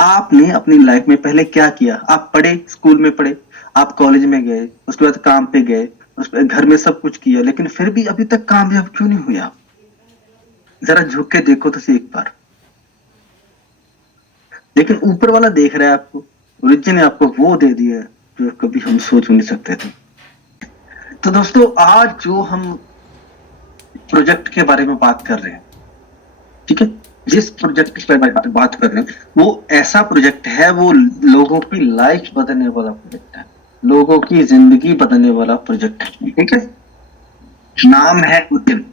आपने अपनी लाइफ में पहले क्या किया? आप पढ़े, स्कूल में पढ़े, आप कॉलेज में गए, उसके बाद काम पे गए, उसके घर में सब कुछ किया, लेकिन फिर भी अभी तक कामयाब क्यों नहीं हुए आप? जरा झुक के देखो तो सही एक बार। लेकिन ऊपर वाला देख रहा है आपको, ओरिजिन ने आपको वो दे दिया है जो कभी हम सोच नहीं सकते थे। तो दोस्तों, आज जो हम प्रोजेक्ट के बारे में बात कर रहे हैं, ठीक है, जिस प्रोजेक्ट के बारे में बात कर रहे हैं, वो ऐसा प्रोजेक्ट है, वो लोगों की लाइफ बदलने वाला प्रोजेक्ट है, लोगों की जिंदगी बदलने वाला प्रोजेक्ट है। ठीक है, नाम है ओरिजिन,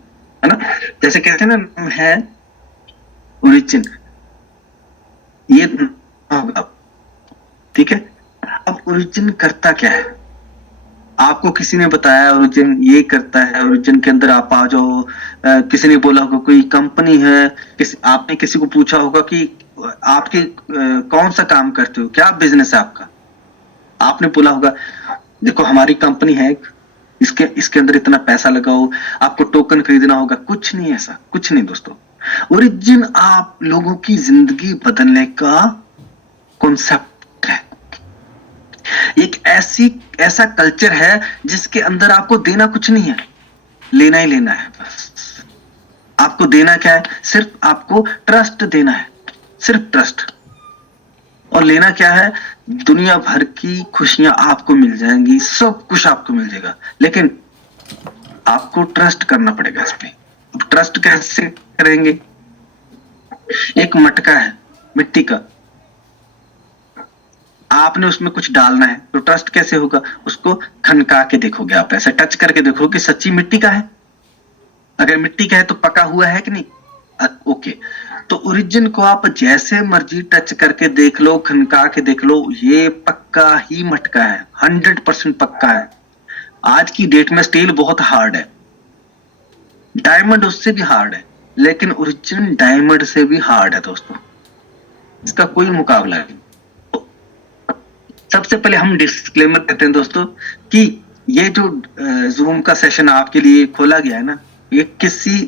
है ना? जैसे कहते हैं ना, नाम है ओरिजिन, ये होगा। ठीक है, अब ओरिजिन करता क्या है? आपको किसी ने बताया ओरिजिन ये करता है, ओरिजिन के अंदर आप आ जाओ। किसी ने बोला होगा कोई कंपनी है, आपने किसी को पूछा होगा कि आपके कौन सा काम करते हो, क्या बिजनेस है आपका? आपने बोला होगा देखो हमारी कंपनी है, इसके इसके अंदर इतना पैसा लगाओ, आपको टोकन खरीदना होगा। कुछ नहीं, ऐसा कुछ नहीं दोस्तों। ओरिजिन आप लोगों की जिंदगी बदलने का कॉन्सेप्ट है। एक ऐसा कल्चर है जिसके अंदर आपको देना कुछ नहीं है, लेना ही लेना है बस। आपको देना क्या है? सिर्फ आपको ट्रस्ट देना है, सिर्फ ट्रस्ट। और लेना क्या है? दुनिया भर की खुशियां आपको मिल जाएंगी, सब कुछ आपको मिल जाएगा, लेकिन आपको ट्रस्ट करना पड़ेगा इस पे। अब ट्रस्ट कैसे करेंगे? एक मटका है मिट्टी का, आपने उसमें कुछ डालना है, तो ट्रस्ट कैसे होगा? उसको खनका के देखोगे, आप ऐसे टच करके देखोगे कि सच्ची मिट्टी का है। अगर मिट्टी का है तो पका हुआ है कि नहीं? ओके। तो ओरिजिन को आप जैसे मर्जी टच करके देख लो, खनका के देख लो, ये पक्का ही मटका है, 100% पक्का है। आज की डेट में स्टील बहुत हार्ड है, डायमंड उससे भी हार्ड है, लेकिन ओरिजिन डायमंड से भी हार्ड है दोस्तों, इसका कोई मुकाबला नहीं। सबसे पहले हम डिस्क्लेमर देते हैं दोस्तों कि ये जो जूम का सेशन आपके लिए खोला गया है ना, ये किसी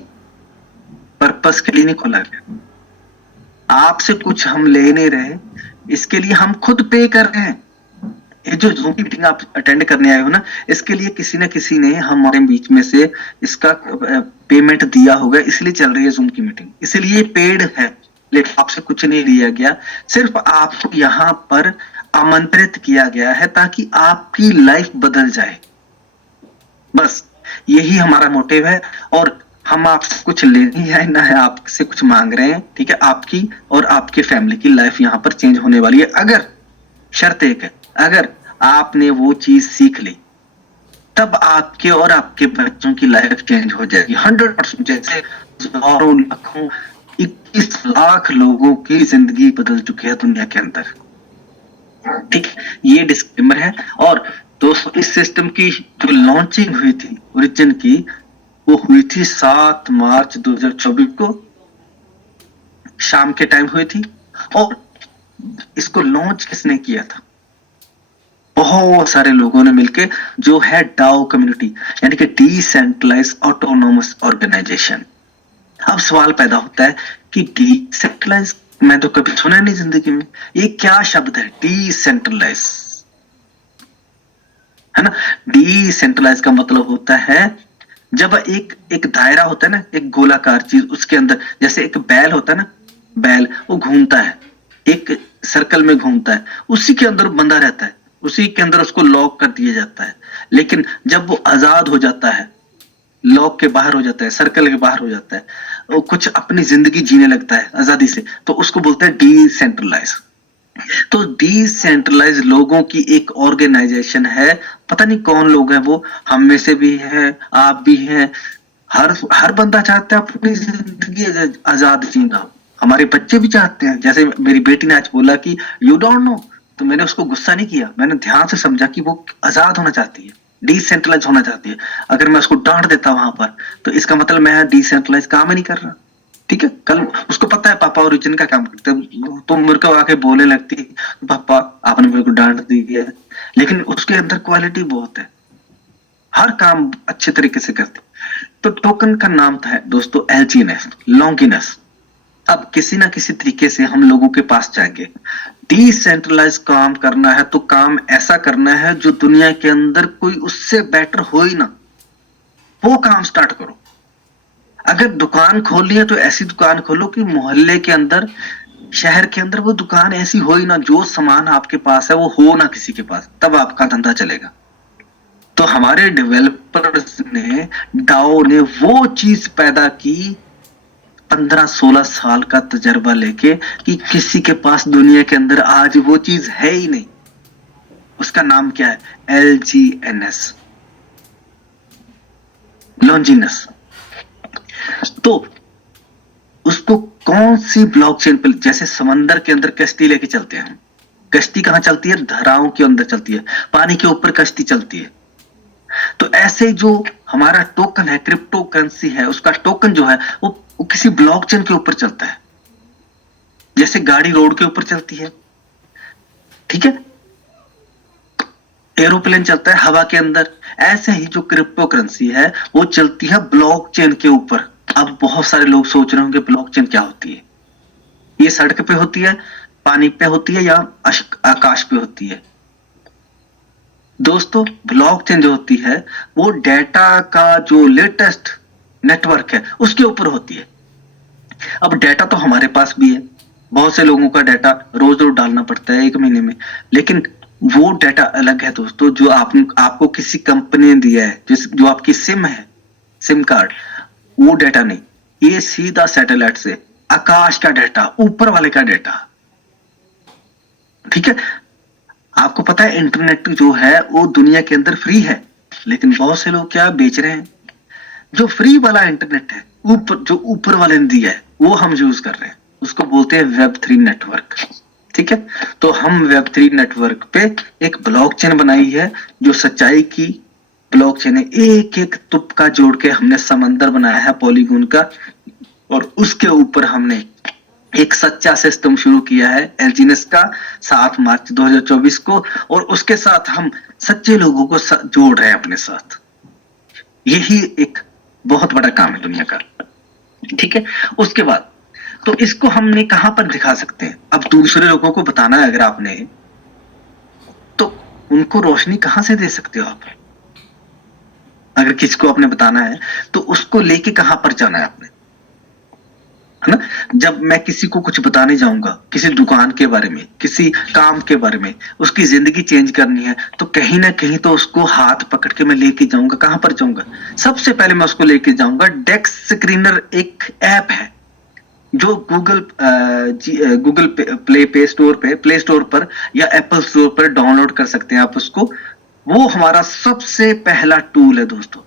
पर्पस के लिए नहीं खोला गया। आपसे कुछ हम ले नहीं रहे, इसके लिए हम खुद पे कर रहे हैं। ये जो जूम की मीटिंग आप अटेंड करने आए हो ना, इसके लिए किसी न किसी ने हमारे बीच में से इसका पेमेंट दिया होगा, इसलिए चल रही है जूम की मीटिंग, इसलिए पेड है, लेकिन आपसे कुछ नहीं लिया गया। सिर्फ आपको यहाँ पर आमंत्रित किया गया है ताकि आपकी लाइफ बदल जाए, बस यही हमारा मोटिव है। और हम आपसे कुछ ले नहीं है ना, है आपसे कुछ मांग रहे हैं। ठीक है, आपकी और आपके फैमिली की लाइफ यहाँ पर चेंज होने वाली है, अगर शर्त एक है, अगर आपने वो चीज सीख ली, तब आपके और आपके बच्चों की लाइफ चेंज हो जाएगी 100%। जैसे हजारों लाखों 21 लाख लोगों की जिंदगी बदल चुकी है दुनिया के अंदर। ठीक है, ये डिस्क्लेमर है। और दोस्तों, इस सिस्टम की जो लॉन्चिंग हुई थी ओरिजिन की, वो हुई थी 7 मार्च 2024 को शाम के टाइम हुई थी। और इसको लॉन्च किसने किया था? बहुत सारे लोगों ने मिलके, जो है डाओ कम्युनिटी, यानी कि डिसेंट्रलाइज ऑटोनोमस ऑर्गेनाइजेशन। अब सवाल पैदा होता है कि डिसेंट्रलाइज, मैं तो कभी सुना नहीं जिंदगी में, ये क्या शब्द है डिसेंट्रलाइज, है ना? डिसेंट्रलाइज का मतलब होता है जब एक दायरा होता है ना, एक गोलाकार चीज, उसके अंदर जैसे एक बैल होता है ना, बैल वो घूमता है, एक सर्कल में घूमता है, उसी के अंदर बंधा रहता है, उसी के अंदर उसको लॉक कर दिया जाता है। लेकिन जब वो आजाद हो जाता है, लॉक के बाहर हो जाता है, सर्कल के बाहर हो जाता है, वो कुछ अपनी जिंदगी जीने लगता है आजादी से, तो उसको बोलते हैं डिसेंट्रलाइज। तो डिसेंट्रलाइज लोगों की एक ऑर्गेनाइजेशन है, पता नहीं कौन लोग हैं वो, हम में से भी हैं, आप भी हैं। हर बंदा चाहता है अपनी जिंदगी आजाद जीना, हमारे बच्चे भी चाहते हैं। जैसे मेरी बेटी ने आज बोला कि यू डोंट नो, तो मैंने उसको गुस्सा नहीं किया, मैंने ध्यान से समझा कि वो आजाद होना चाहती है, डिसेंट्रलाइज होना चाहती है। अगर मैं उसको डांट देता वहां पर, तो इसका मतलब मैं डिसेंट्रलाइज काम ही नहीं कर रहा। ठीक है, कल उसको पता है पापा ओरिजिन का काम करते हैं, तो मेरे को आके बोलने लगती, पापा आपने मेरे को डांट दी है, लेकिन उसके अंदर क्वालिटी बहुत है, हर काम अच्छे तरीके से करती। तो टोकन का नाम था दोस्तों एलजीनेस, लॉन्गिनेस। अब किसी ना किसी तरीके से हम लोगों के पास जाएंगे। डिसेंट्रलाइज काम करना है तो काम ऐसा करना है जो दुनिया के अंदर कोई उससे बेटर हो ही ना, वो काम स्टार्ट करो। अगर दुकान खोलनी है तो ऐसी दुकान खोलो कि मोहल्ले के अंदर, शहर के अंदर वो दुकान ऐसी हो ही ना, जो सामान आपके पास है वो हो ना किसी के पास, तब आपका धंधा चलेगा। तो हमारे डेवलपर्स ने, डाओ ने वो चीज पैदा की 15-16 साल का तजर्बा लेके, कि किसी के पास दुनिया के अंदर आज वो चीज है ही नहीं। उसका नाम क्या है? LGNS, लॉन्जीनस। तो उसको कौन सी ब्लॉकचेन पर, जैसे समंदर के अंदर कश्ती लेके चलते हैं, कश्ती कहां चलती है? धाराओं के अंदर चलती है, पानी के ऊपर कश्ती चलती है। तो ऐसे जो हमारा टोकन है, क्रिप्टो करेंसी है, उसका टोकन जो है वो किसी ब्लॉकचेन के ऊपर चलता है, जैसे गाड़ी रोड के ऊपर चलती है, ठीक है, एरोप्लेन चलता है हवा के अंदर, ऐसे ही जो क्रिप्टो करेंसी है वो चलती है ब्लॉकचेन के ऊपर। अब बहुत सारे लोग सोच रहे होंगे ब्लॉकचेन क्या होती है, ये सड़क पे होती है, पानी पे होती है, या आकाश पे होती है? दोस्तों, ब्लॉकचेन जो होती है वो डेटा का जो लेटेस्ट नेटवर्क है उसके ऊपर होती है। अब डेटा तो हमारे पास भी है, बहुत से लोगों का डेटा रोज रोज डालना पड़ता है एक महीने में, लेकिन वो डेटा अलग है दोस्तों, जो आपको किसी कंपनी ने दिया है, जो आपकी सिम है, सिम कार्ड, वो डेटा नहीं, ये सीधा सैटेलाइट से आकाश का डेटा, ऊपर वाले का डेटा, ठीक है। आपको पता है इंटरनेट जो है वो दुनिया के अंदर फ्री है, लेकिन बहुत से लोग क्या बेच रहे हैं? जो फ्री वाला इंटरनेट है, जो ऊपर वाले ने दिया है, वो हम यूज कर रहे हैं, उसको बोलते हैं Web3 नेटवर्क, ठीक है। तो हम Web3 नेटवर्क पे एक ब्लॉकचेन बनाई है, जो सच्चाई की ब्लॉकचेन है। एक एक तुपका जोड़ के हमने समंदर बनाया है पॉलीगॉन का, और उसके ऊपर हमने एक सच्चा सिस्टम शुरू किया है एलजीनेस का 7 मार्च 2024 को, और उसके साथ हम सच्चे लोगों को जोड़ रहे हैं अपने साथ। यही एक बहुत बड़ा काम है दुनिया का, ठीक है। उसके बाद तो इसको हमने कहां पर दिखा सकते हैं? अब दूसरे लोगों को बताना है अगर आपने, तो उनको रोशनी कहां से दे सकते हो आप? अगर किसी को आपने बताना है तो उसको लेके कहां पर जाना है आपने, है ना। जब मैं किसी को कुछ बताने जाऊंगा, किसी दुकान के बारे में, किसी काम के बारे में, उसकी जिंदगी चेंज करनी है, तो कहीं ना कहीं तो उसको हाथ पकड़ के मैं लेके जाऊंगा। कहां पर जाऊंगा? सबसे पहले मैं उसको लेके जाऊंगा डेक्स स्क्रीनर, एक ऐप है जो गूगल प्ले स्टोर पर या एप्पल स्टोर पर डाउनलोड कर सकते हैं आप उसको। वो हमारा सबसे पहला टूल है दोस्तों।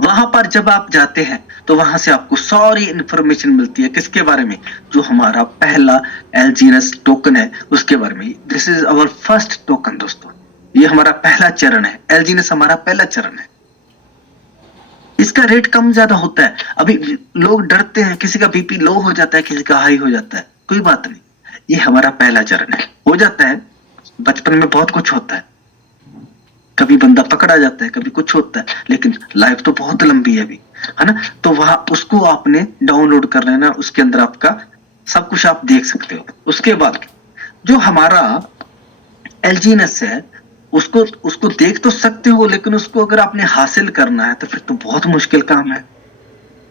वहां पर जब आप जाते हैं तो वहां से आपको सारी इंफॉर्मेशन मिलती है, किसके बारे में? जो हमारा पहला एलजीएनएस टोकन है उसके बारे में। This is our first token दोस्तों, ये हमारा पहला चरण है, एलजीएनएस हमारा पहला चरण है। इसका रेट कम ज्यादा होता है। अभी लोग डरते हैं, किसी का बीपी लो हो जाता है, किसी का हाई हो जाता है, कोई बात नहीं, ये हमारा पहला चरण है। हो जाता है, बचपन में बहुत कुछ होता है, कभी बंदा पकड़ा जाता है, कभी कुछ होता है, लेकिन लाइफ तो बहुत लंबी है अभी, है ना। तो वहां उसको आपने डाउनलोड कर लेना, उसके अंदर आपका सब कुछ आप देख सकते हो। उसके बाद जो हमारा एलजीएनएस है उसको देख तो सकते हो, लेकिन उसको अगर आपने हासिल करना है तो फिर तो बहुत मुश्किल काम है।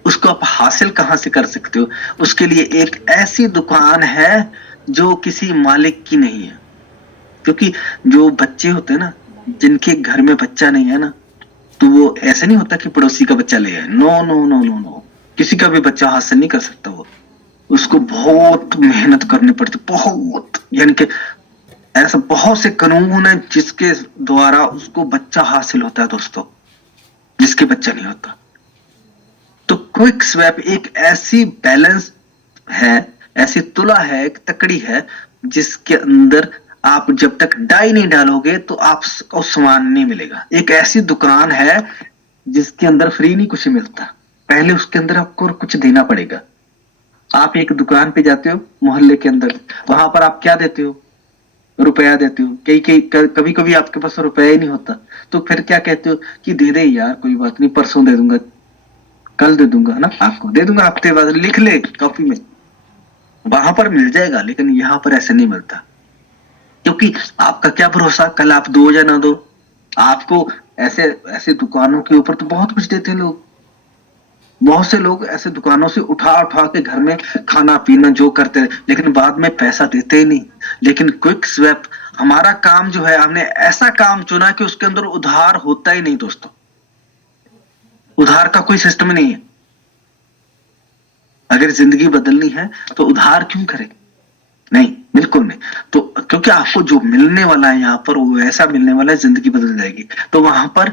उसको आप हासिल कहां से कर सकते हो? उसके लिए एक ऐसी दुकान है जो किसी मालिक की नहीं है। क्योंकि जो बच्चे होते हैं ना, जिनके घर में बच्चा नहीं है ना, तो वो ऐसा नहीं होता कि पड़ोसी का बच्चा ले आए। No no no no no, किसी का भी बच्चा हासिल नहीं कर सकता। वो उसको बहुत मेहनत करनी पड़ती, बहुत, यानी कि ऐसा बहुत से कानून है जिसके द्वारा उसको बच्चा हासिल होता है दोस्तों, जिसके बच्चा नहीं होता। तो क्विक स्वैप एक ऐसी बैलेंस है, ऐसी तुला है, एक तकड़ी है, जिसके अंदर आप जब तक डाई नहीं डालोगे तो आपको सामान नहीं मिलेगा। एक ऐसी दुकान है जिसके अंदर फ्री नहीं कुछ मिलता, पहले उसके अंदर आपको कुछ देना पड़ेगा। आप एक दुकान पे जाते हो मोहल्ले के अंदर, वहां पर आप क्या देते हो? रुपया देते हो। कभी कभी आपके पास रुपया ही नहीं होता, तो फिर क्या कहते हो कि दे दे यार, कोई बात नहीं, परसों दे दूंगा, कल दे दूंगा, है ना, आपको दे दूंगा, हफ्ते बाद लिख ले कॉपी में, वहां पर मिल जाएगा, लेकिन यहाँ पर ऐसे नहीं मिलता। क्योंकि आपका क्या भरोसा, कल आप दो या ना दो। आपको ऐसे ऐसे दुकानों के ऊपर तो बहुत कुछ देते हैं लोग। बहुत से लोग ऐसे दुकानों से उठा उठा के घर में खाना पीना जो करते हैं, लेकिन बाद में पैसा देते ही नहीं। लेकिन क्विक स्वैप, हमारा काम जो है, हमने ऐसा काम चुना कि उसके अंदर उधार होता ही नहीं दोस्तों। उधार का कोई सिस्टम नहीं है। अगर जिंदगी बदलनी है तो उधार क्यों करें? नहीं, बिल्कुल नहीं। तो क्योंकि आपको जो मिलने वाला है यहाँ पर वो ऐसा मिलने वाला है, जिंदगी बदल जाएगी। तो वहां पर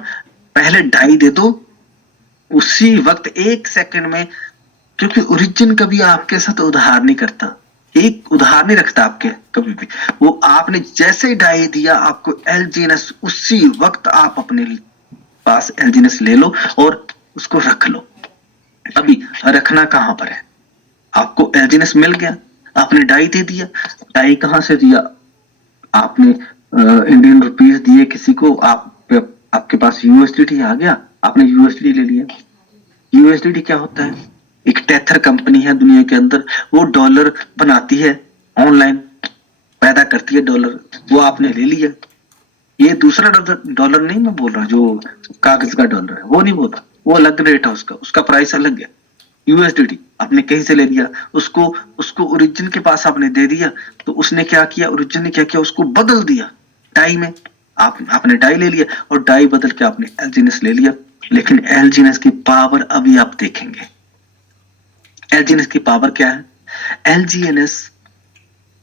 पहले डाई दे दो, उसी वक्त 1 सेकंड में। क्योंकि ओरिजिन कभी आपके साथ उधार नहीं करता, एक उधार नहीं रखता आपके कभी भी। वो आपने जैसे ही डाई दिया, आपको एलजीएनएस उसी वक्त आप अपने पास एलजीएनएस ले लो और उसको रख लो। अभी रखना कहां पर है? आपको एलजीएनएस मिल गया, आपने डाई दे दिया। डाई कहां से दिया? आपने इंडियन रुपीस दिए किसी को, आपके पास यूएसडीटी आ गया, आपने यूएसडी ले लिया। यूएसडीटी क्या होता है? एक टेथर कंपनी है दुनिया के अंदर, वो डॉलर बनाती है, ऑनलाइन पैदा करती है डॉलर, वो आपने ले लिया। ये दूसरा डॉलर नहीं मैं बोल रहा, जो कागज का डॉलर है वो नहीं बोल रहा, वो अलग रेट है, उसका प्राइस अलग है। यूएसडीटी आपने कहीं से ले लिया, उसको उसको ओरिजिन के पास आपने दे दिया। तो उसने क्या किया, ओरिजिन ने क्या किया, उसको बदल दिया डाई में। आपने डाई ले लिया और डाई बदल के आपने एलजीएनएस ले लिया। लेकिन एलजीएनएस की पावर अभी आप देखेंगे। एलजीएनएस की पावर क्या है? एलजीएनएस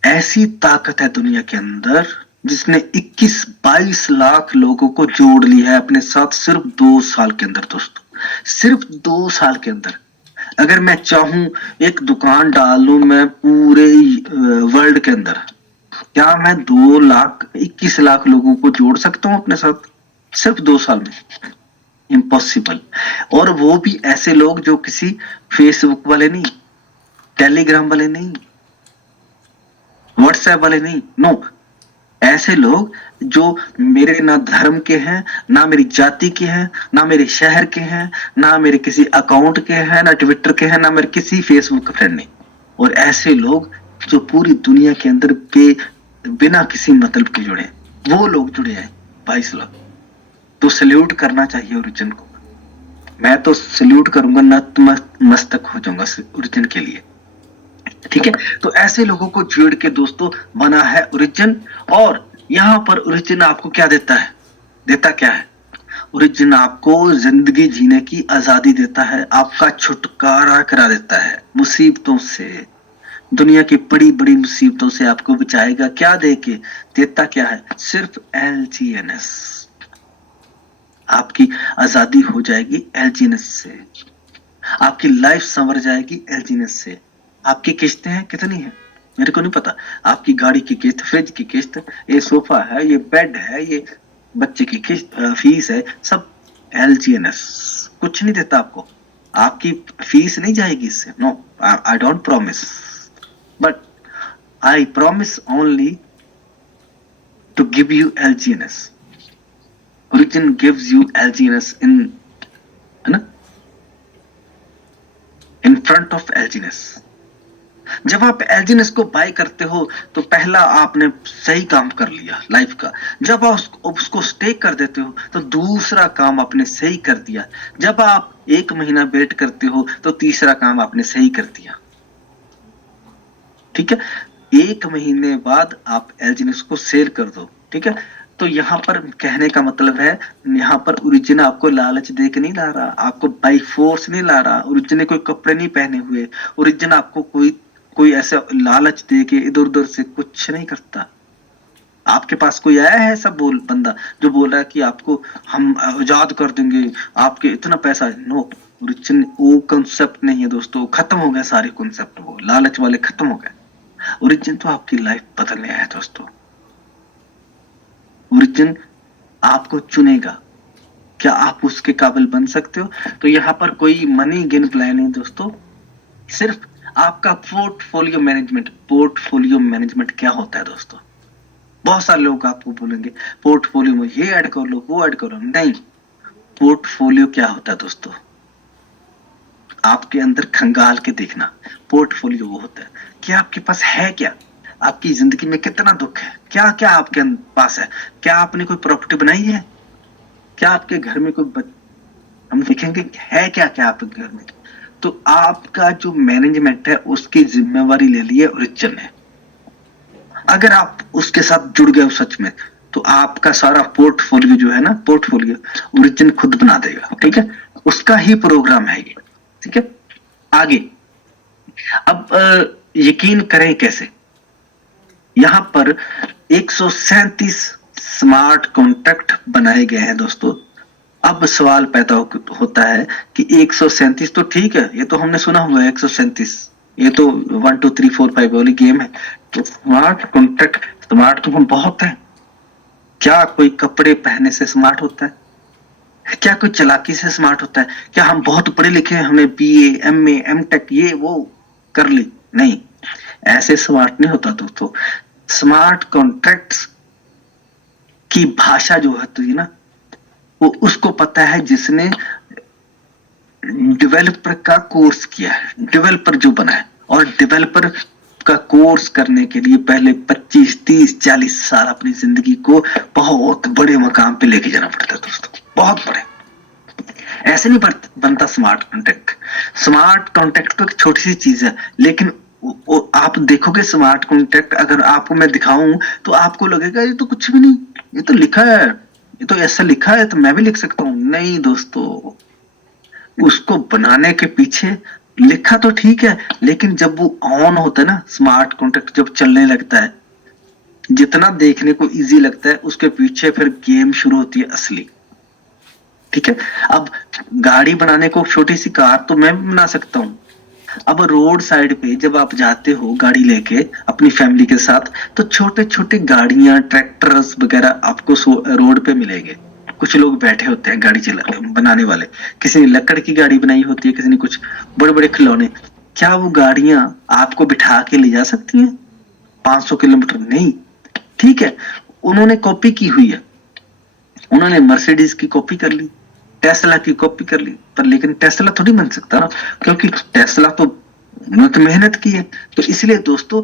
ऐसी ताकत है दुनिया के अंदर जिसने 21-22 लाख लोगों को जोड़ लिया है अपने साथ, सिर्फ 2 साल के अंदर दोस्तों, सिर्फ 2 साल के अंदर। अगर मैं चाहूं एक दुकान डाल लूं मैं पूरे वर्ल्ड के अंदर, क्या मैं 2 लाख 21 लाख लोगों को जोड़ सकता हूं अपने साथ सिर्फ 2 साल में? इम्पॉसिबल। और वो भी ऐसे लोग जो किसी फेसबुक वाले नहीं, टेलीग्राम वाले नहीं, व्हाट्सएप वाले नहीं, नो। ऐसे लोग जो मेरे ना धर्म के हैं, ना मेरी जाति के हैं, ना मेरे शहर के हैं, ना मेरे किसी अकाउंट के हैं, ना ट्विटर के हैं, ना मेरे किसी फेसबुक के फ्रेंड नहीं। और ऐसे लोग जो पूरी दुनिया के अंदर बिना किसी मतलब के जुड़े, वो लोग जुड़े हैं 22 लाख। तो सल्यूट करना चाहिए ओरिजिन को। मैं तो सल्यूट करूंगा, नतमस्तक हो जाऊंगा ओरिजिन के लिए। ठीक है, तो ऐसे लोगों को जोड़ के दोस्तों बना है ओरिजिन। और यहाँ पर ओरिजिन आपको क्या देता है? देता क्या है? ओरिजिन आपको जिंदगी जीने की आजादी देता है, आपका छुटकारा करा देता है मुसीबतों से। दुनिया की बड़ी बड़ी मुसीबतों से आपको बचाएगा। क्या देके देता? क्या है? सिर्फ एलजीएनएस। आपकी आजादी हो जाएगी एलजीएनएस से, आपकी लाइफ संवर जाएगी एलजीएनएस से। आपकी किस्तें हैं कितनी है मेरे को नहीं पता, आपकी गाड़ी की किस्त, फ्रिज की किस्त, ये सोफा है, ये बेड है, ये बच्चे की किस्त, फीस है, सब एलजीएनएस। कुछ नहीं देता आपको, आपकी फीस नहीं जाएगी इससे। No, I don't promise, but I promise only to give you LGNS. Origin gives you LGNS in, है ना, इन फ्रंट ऑफ एलजीएनएस। जब आप एलजीएनएस को बाय करते हो तो पहला आपने सही काम कर लिया लाइफ का। जब आप उसको स्टे कर देते हो तो दूसरा काम आपने सही कर दिया। जब आप 1 महीना वेट करते हो तो तीसरा काम आपने सही कर दिया। ठीक है, 1 महीने बाद आप एलजीएनएस को सेल कर दो। ठीक है, तो यहाँ पर कहने का मतलब है, यहाँ पर ओरिजिन आपको लालच दे के नहीं ला रहा, आपको बाई फोर्स नहीं ला रहा। ओरिजिन ने कोई कपड़े नहीं पहने हुए, ओरिजिन आपको कोई ऐसा लालच दे के इधर उधर से कुछ नहीं करता। आपके पास कोई आया है ऐसा बंदा जो बोल रहा है कि आपको हम आजाद कर देंगे, आपके इतना पैसा? नो, ओरिजिन वो कंसेप्ट नहीं है दोस्तों, खत्म हो गया सारे कंसेप्ट, वो लालच वाले खत्म हो गए। ओरिजिन तो आपकी लाइफ बदलने आया दोस्तों। ओरिजिन आपको चुनेगा, क्या आप उसके काबिल बन सकते हो? तो यहाँ पर कोई मनी गेन प्लान नहीं दोस्तों, सिर्फ आपका पोर्टफोलियो मैनेजमेंट। पोर्टफोलियो मैनेजमेंट क्या होता है दोस्तों? बहुत सारे लोग आपको बोलेंगे पोर्टफोलियो में ये ऐड कर लो, वो ऐड करो। नहीं, पोर्टफोलियो क्या होता है दोस्तों? आपके अंदर खंगाल के देखना। पोर्टफोलियो वो होता है कि आपके पास है क्या, आपकी जिंदगी में कितना दुख है, क्या क्या आपके पास है, क्या आपने कोई प्रॉपर्टी बनाई है, क्या आपके घर में कोई हम देखेंगे है क्या क्या आपके घर में। तो आपका जो मैनेजमेंट है उसकी जिम्मेवारी ले लिए ओरिजिन ने। अगर आप उसके साथ जुड़ गए सच में, तो आपका सारा पोर्टफोलियो जो है ना, पोर्टफोलियो ओरिजिन खुद बना देगा। ठीक है, उसका ही प्रोग्राम है ये। ठीक है, आगे अब यकीन करें कैसे। यहां पर 137 स्मार्ट कॉन्ट्रैक्ट बनाए गए हैं दोस्तों। अब सवाल पैदा होता है कि 137 तो ठीक है, ये तो हमने सुना हुआ है 137, ये तो 1 2 3 4 5 वाली गेम है। तो स्मार्ट कॉन्ट्रैक्ट, स्मार्ट तो हम बहुत हैं। क्या कोई कपड़े पहनने से स्मार्ट होता है? क्या कोई चालाकी से स्मार्ट होता है? क्या हम बहुत पढ़े लिखे हैं, हमने BA MA MTech ये वो कर ली? नहीं, ऐसे स्मार्ट नहीं होता दोस्तों। स्मार्ट कॉन्ट्रैक्ट्स की भाषा जो होती है ना, वो उसको पता है जिसने डेवलपर का कोर्स किया है, डेवलपर जो बना है। और डेवलपर का कोर्स करने के लिए पहले 25 30 40 साल अपनी जिंदगी को बहुत बड़े मकाम पे लेके जाना पड़ता है दोस्तों, बहुत बड़े। ऐसे नहीं बनता स्मार्ट कॉन्ट्रैक्ट। स्मार्ट कॉन्ट्रैक्ट तो एक छोटी सी चीज है, लेकिन आप देखोगे स्मार्ट कॉन्ट्रैक्ट अगर आपको मैं दिखाऊं तो आपको लगेगा ये तो कुछ भी नहीं, ये तो लिखा है, ये तो ऐसा लिखा है तो मैं भी लिख सकता हूं। नहीं दोस्तों, उसको बनाने के पीछे लिखा तो ठीक है, लेकिन जब वो ऑन होता है ना, स्मार्ट कॉन्ट्रैक्ट जब चलने लगता है, जितना देखने को इजी लगता है उसके पीछे फिर गेम शुरू होती है असली। ठीक है, अब गाड़ी बनाने को छोटी सी कार तो मैं बना सकता हूं। अब रोड साइड पे जब आप जाते हो गाड़ी लेके अपनी फैमिली के साथ, तो छोटे छोटे गाड़ियां, ट्रैक्टर्स वगैरह आपको रोड पे मिलेंगे। कुछ लोग बैठे होते हैं गाड़ी बनाने वाले, किसी ने लकड़ की गाड़ी बनाई होती है, किसी ने कुछ बड़े बड़े खिलौने। क्या वो गाड़ियां आपको बिठा के ले जा सकती हैं 500 किलोमीटर? नहीं। ठीक है, उन्होंने कॉपी की हुई है, उन्होंने मर्सिडीज की कॉपी कर ली, टेस्ला की कॉपी कर ली, पर लेकिन टेस्ला थोड़ी बन सकता ना, क्योंकि टेस्ला तो मेहनत की है। तो इसलिए दोस्तों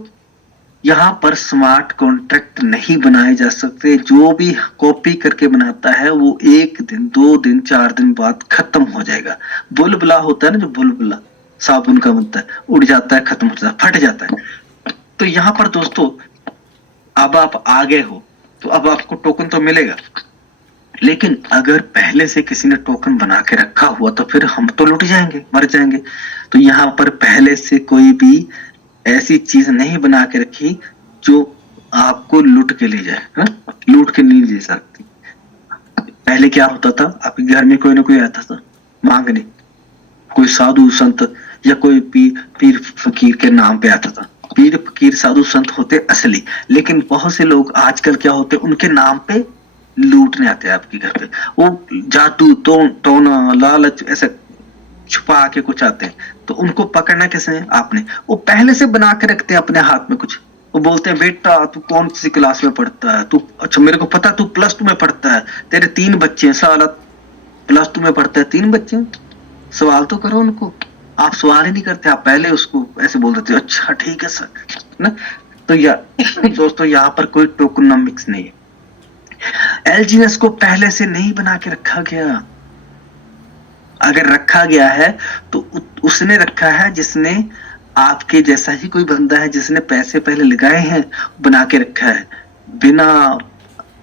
यहाँ पर स्मार्ट कॉन्ट्रैक्ट नहीं बनाए जा सकते। जो भी कॉपी करके बनाता है वो 1 दिन 2 दिन 4 दिन बाद खत्म हो जाएगा। बुलबुला होता है ना, जो बुलबुला साबुन का बनता है, उड़ जाता है, खत्म हो जाता है, फट जाता है। तो यहाँ पर दोस्तों अब आप आ गए हो तो अब आपको टोकन तो मिलेगा, लेकिन अगर पहले से किसी ने टोकन बना के रखा हुआ तो फिर हम तो लुट जाएंगे, मर जाएंगे। तो यहाँ पर पहले से कोई भी ऐसी चीज नहीं बना के रखी जो आपको लूट के ले जाए, है? लूट के नहीं ले सकती। पहले क्या होता था, आपके घर में कोई ना कोई आता था मांगने, कोई साधु संत या कोई पीर फकीर के नाम पे आता था। पीर फकीर साधु संत होते असली, लेकिन बहुत से लोग आजकल क्या होते, उनके नाम पे लूटने आते हैं आपके घर पे। वो जादू टोना लालच ऐसा छुपा के कुछ आते हैं। तो उनको पकड़ना कैसे है आपने, वो पहले से बना के रखते हैं अपने हाथ में कुछ। वो बोलते हैं बेटा तू कौन सी क्लास में पढ़ता है, तू अच्छा मेरे को पता तू +2 में पढ़ता है, तेरे 3 बच्चे हैं, साला +2 में पढ़ता है, 3 बच्चे हैं, सवाल तो करो उनको। आप सवाल ही नहीं करते, आप पहले उसको ऐसे बोल देते हो अच्छा ठीक है सर ना। तो दोस्तों यहाँ पर कोई टोकनॉमिक्स नहीं है। एलजीएस को पहले से नहीं बना के रखा गया। अगर रखा गया है तो उसने रखा है जिसने आपके जैसा ही कोई बंदा है जिसने पैसे पहले लगाए हैं, बना के रखा है। बिना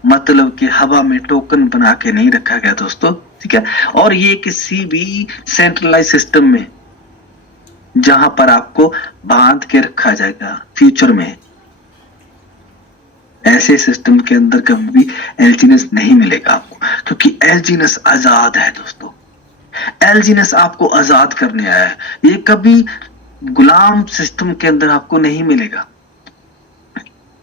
मतलब कि हवा में टोकन बना के नहीं रखा गया दोस्तों। ठीक है, और ये किसी भी सेंट्रलाइज सिस्टम में जहां पर आपको बांध के रखा जाएगा फ्यूचर में, ऐसे सिस्टम के अंदर कभी भी एलजीएस नहीं मिलेगा आपको, क्योंकि एलजीएस आजाद है दोस्तों। एलजीएस आपको आजाद करने आया है, ये कभी गुलाम सिस्टम के अंदर आपको नहीं मिलेगा।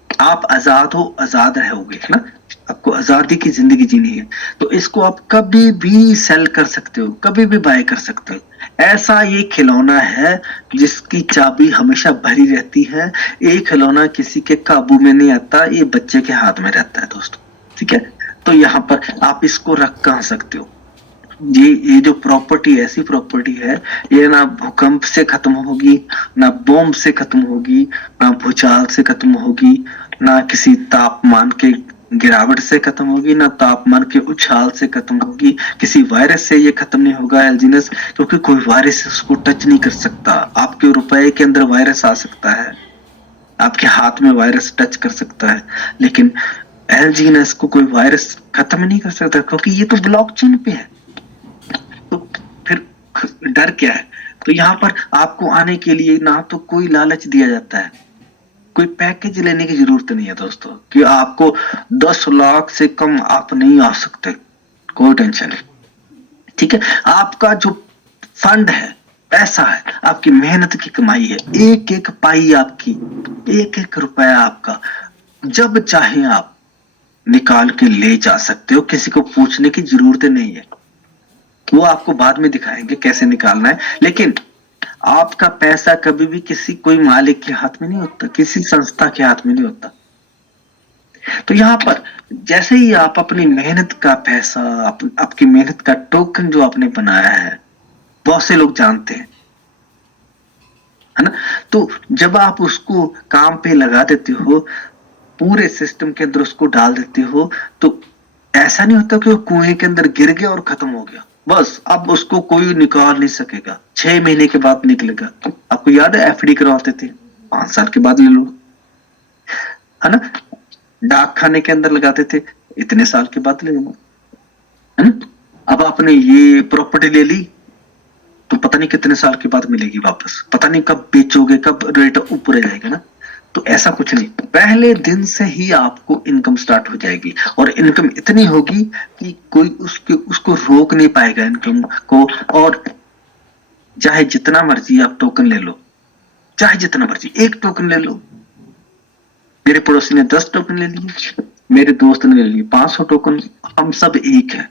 आप आजाद हो, आजाद रहोगे ना, आपको आजादी की जिंदगी जीनी है। तो इसको आप कभी भी सेल कर सकते हो, कभी भी बाय कर सकते हो। ऐसा ये खिलौना है जिसकी चाबी हमेशा भरी रहती है। ये खिलौना किसी के काबू में नहीं आता, ये बच्चे के हाथ में रहता है दोस्तों। ठीक है, तो यहाँ पर आप इसको रख कहाँ सकते हो, ये जो प्रॉपर्टी ऐसी प्रॉपर्टी है, ये ना भूकंप से खत्म होगी, ना बॉम्ब से खत्म होगी, ना भूचाल से खत्म होगी, ना किसी तापमान के गिरावट से खत्म होगी, ना तापमान के उछाल से खत्म होगी, किसी वायरस से ये खत्म नहीं होगा एल्जीनस, क्योंकि कोई वायरस उसको टच नहीं कर सकता। आपके रुपए के अंदर वायरस आ सकता है, आपके हाथ में वायरस टच कर सकता है, लेकिन एल्जीनस को कोई वायरस खत्म नहीं कर सकता, क्योंकि ये तो ब्लॉकचेन पे है। तो फिर डर क्या है? तो यहाँ पर आपको आने के लिए ना तो कोई लालच दिया जाता है, कोई पैकेज लेने की जरूरत नहीं है दोस्तों, कि आपको 10 लाख से कम आप नहीं आ सकते, कोई टेंशन नहीं। ठीक है, आपका जो फंड है, पैसा है, आपकी मेहनत की कमाई है, एक एक पाई आपकी, एक एक रुपया आपका, जब चाहे आप निकाल के ले जा सकते हो, किसी को पूछने की जरूरत नहीं है। वो आपको बाद में दिखाएंगे कैसे निकालना है, लेकिन आपका पैसा कभी भी किसी कोई मालिक के हाथ में नहीं होता, किसी संस्था के हाथ में नहीं होता। तो यहाँ पर जैसे ही आप अपनी मेहनत का पैसा, आपकी मेहनत का टोकन जो आपने बनाया है, बहुत से लोग जानते हैं, है ना। तो जब आप उसको काम पे लगा देते हो, पूरे सिस्टम के अंदर उसको डाल देते हो, तो ऐसा नहीं होता कि वो कुएं के अंदर गिर गया और खत्म हो गया, बस अब उसको कोई निकाल नहीं सकेगा, 6 महीने के बाद निकलेगा। आपको याद है एफडी करवाते थे, 5 साल के बाद ले लो, है ना। डाक खाने के अंदर लगाते थे, इतने साल के बाद ले लो, है ना। अब आपने ये प्रॉपर्टी ले ली, तो पता नहीं कितने साल के बाद मिलेगी वापस, पता नहीं कब बेचोगे, कब रेट ऊपर आ जाएगा ना। तो ऐसा कुछ नहीं, पहले दिन से ही आपको इनकम स्टार्ट हो जाएगी, और इनकम इतनी होगी कि कोई उसको रोक नहीं पाएगा इनकम को। और चाहे जितना मर्जी आप टोकन ले लो, चाहे जितना मर्जी, एक टोकन ले लो, मेरे पड़ोसी ने 10 टोकन ले लिए, मेरे दोस्त ने ले लिए 500 टोकन, हम सब एक है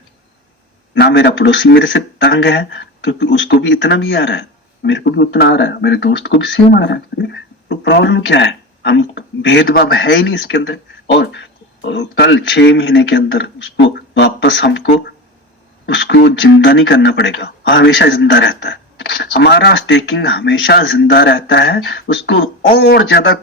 ना। मेरा पड़ोसी मेरे से तंग है क्योंकि उसको भी इतना भी आ रहा है, मेरे को भी उतना आ रहा है, मेरे दोस्त को भी सेम आ रहा है। तो प्रॉब्लम क्या है? हम भेदभाव है ही नहीं इसके अंदर। और कल 6 महीने के अंदर उसको वापस हमको उसको जिंदा नहीं करना पड़ेगा, हमेशा जिंदा रहता है, हमारा स्टेकिंग हमेशा जिंदा रहता है, उसको और ज्यादा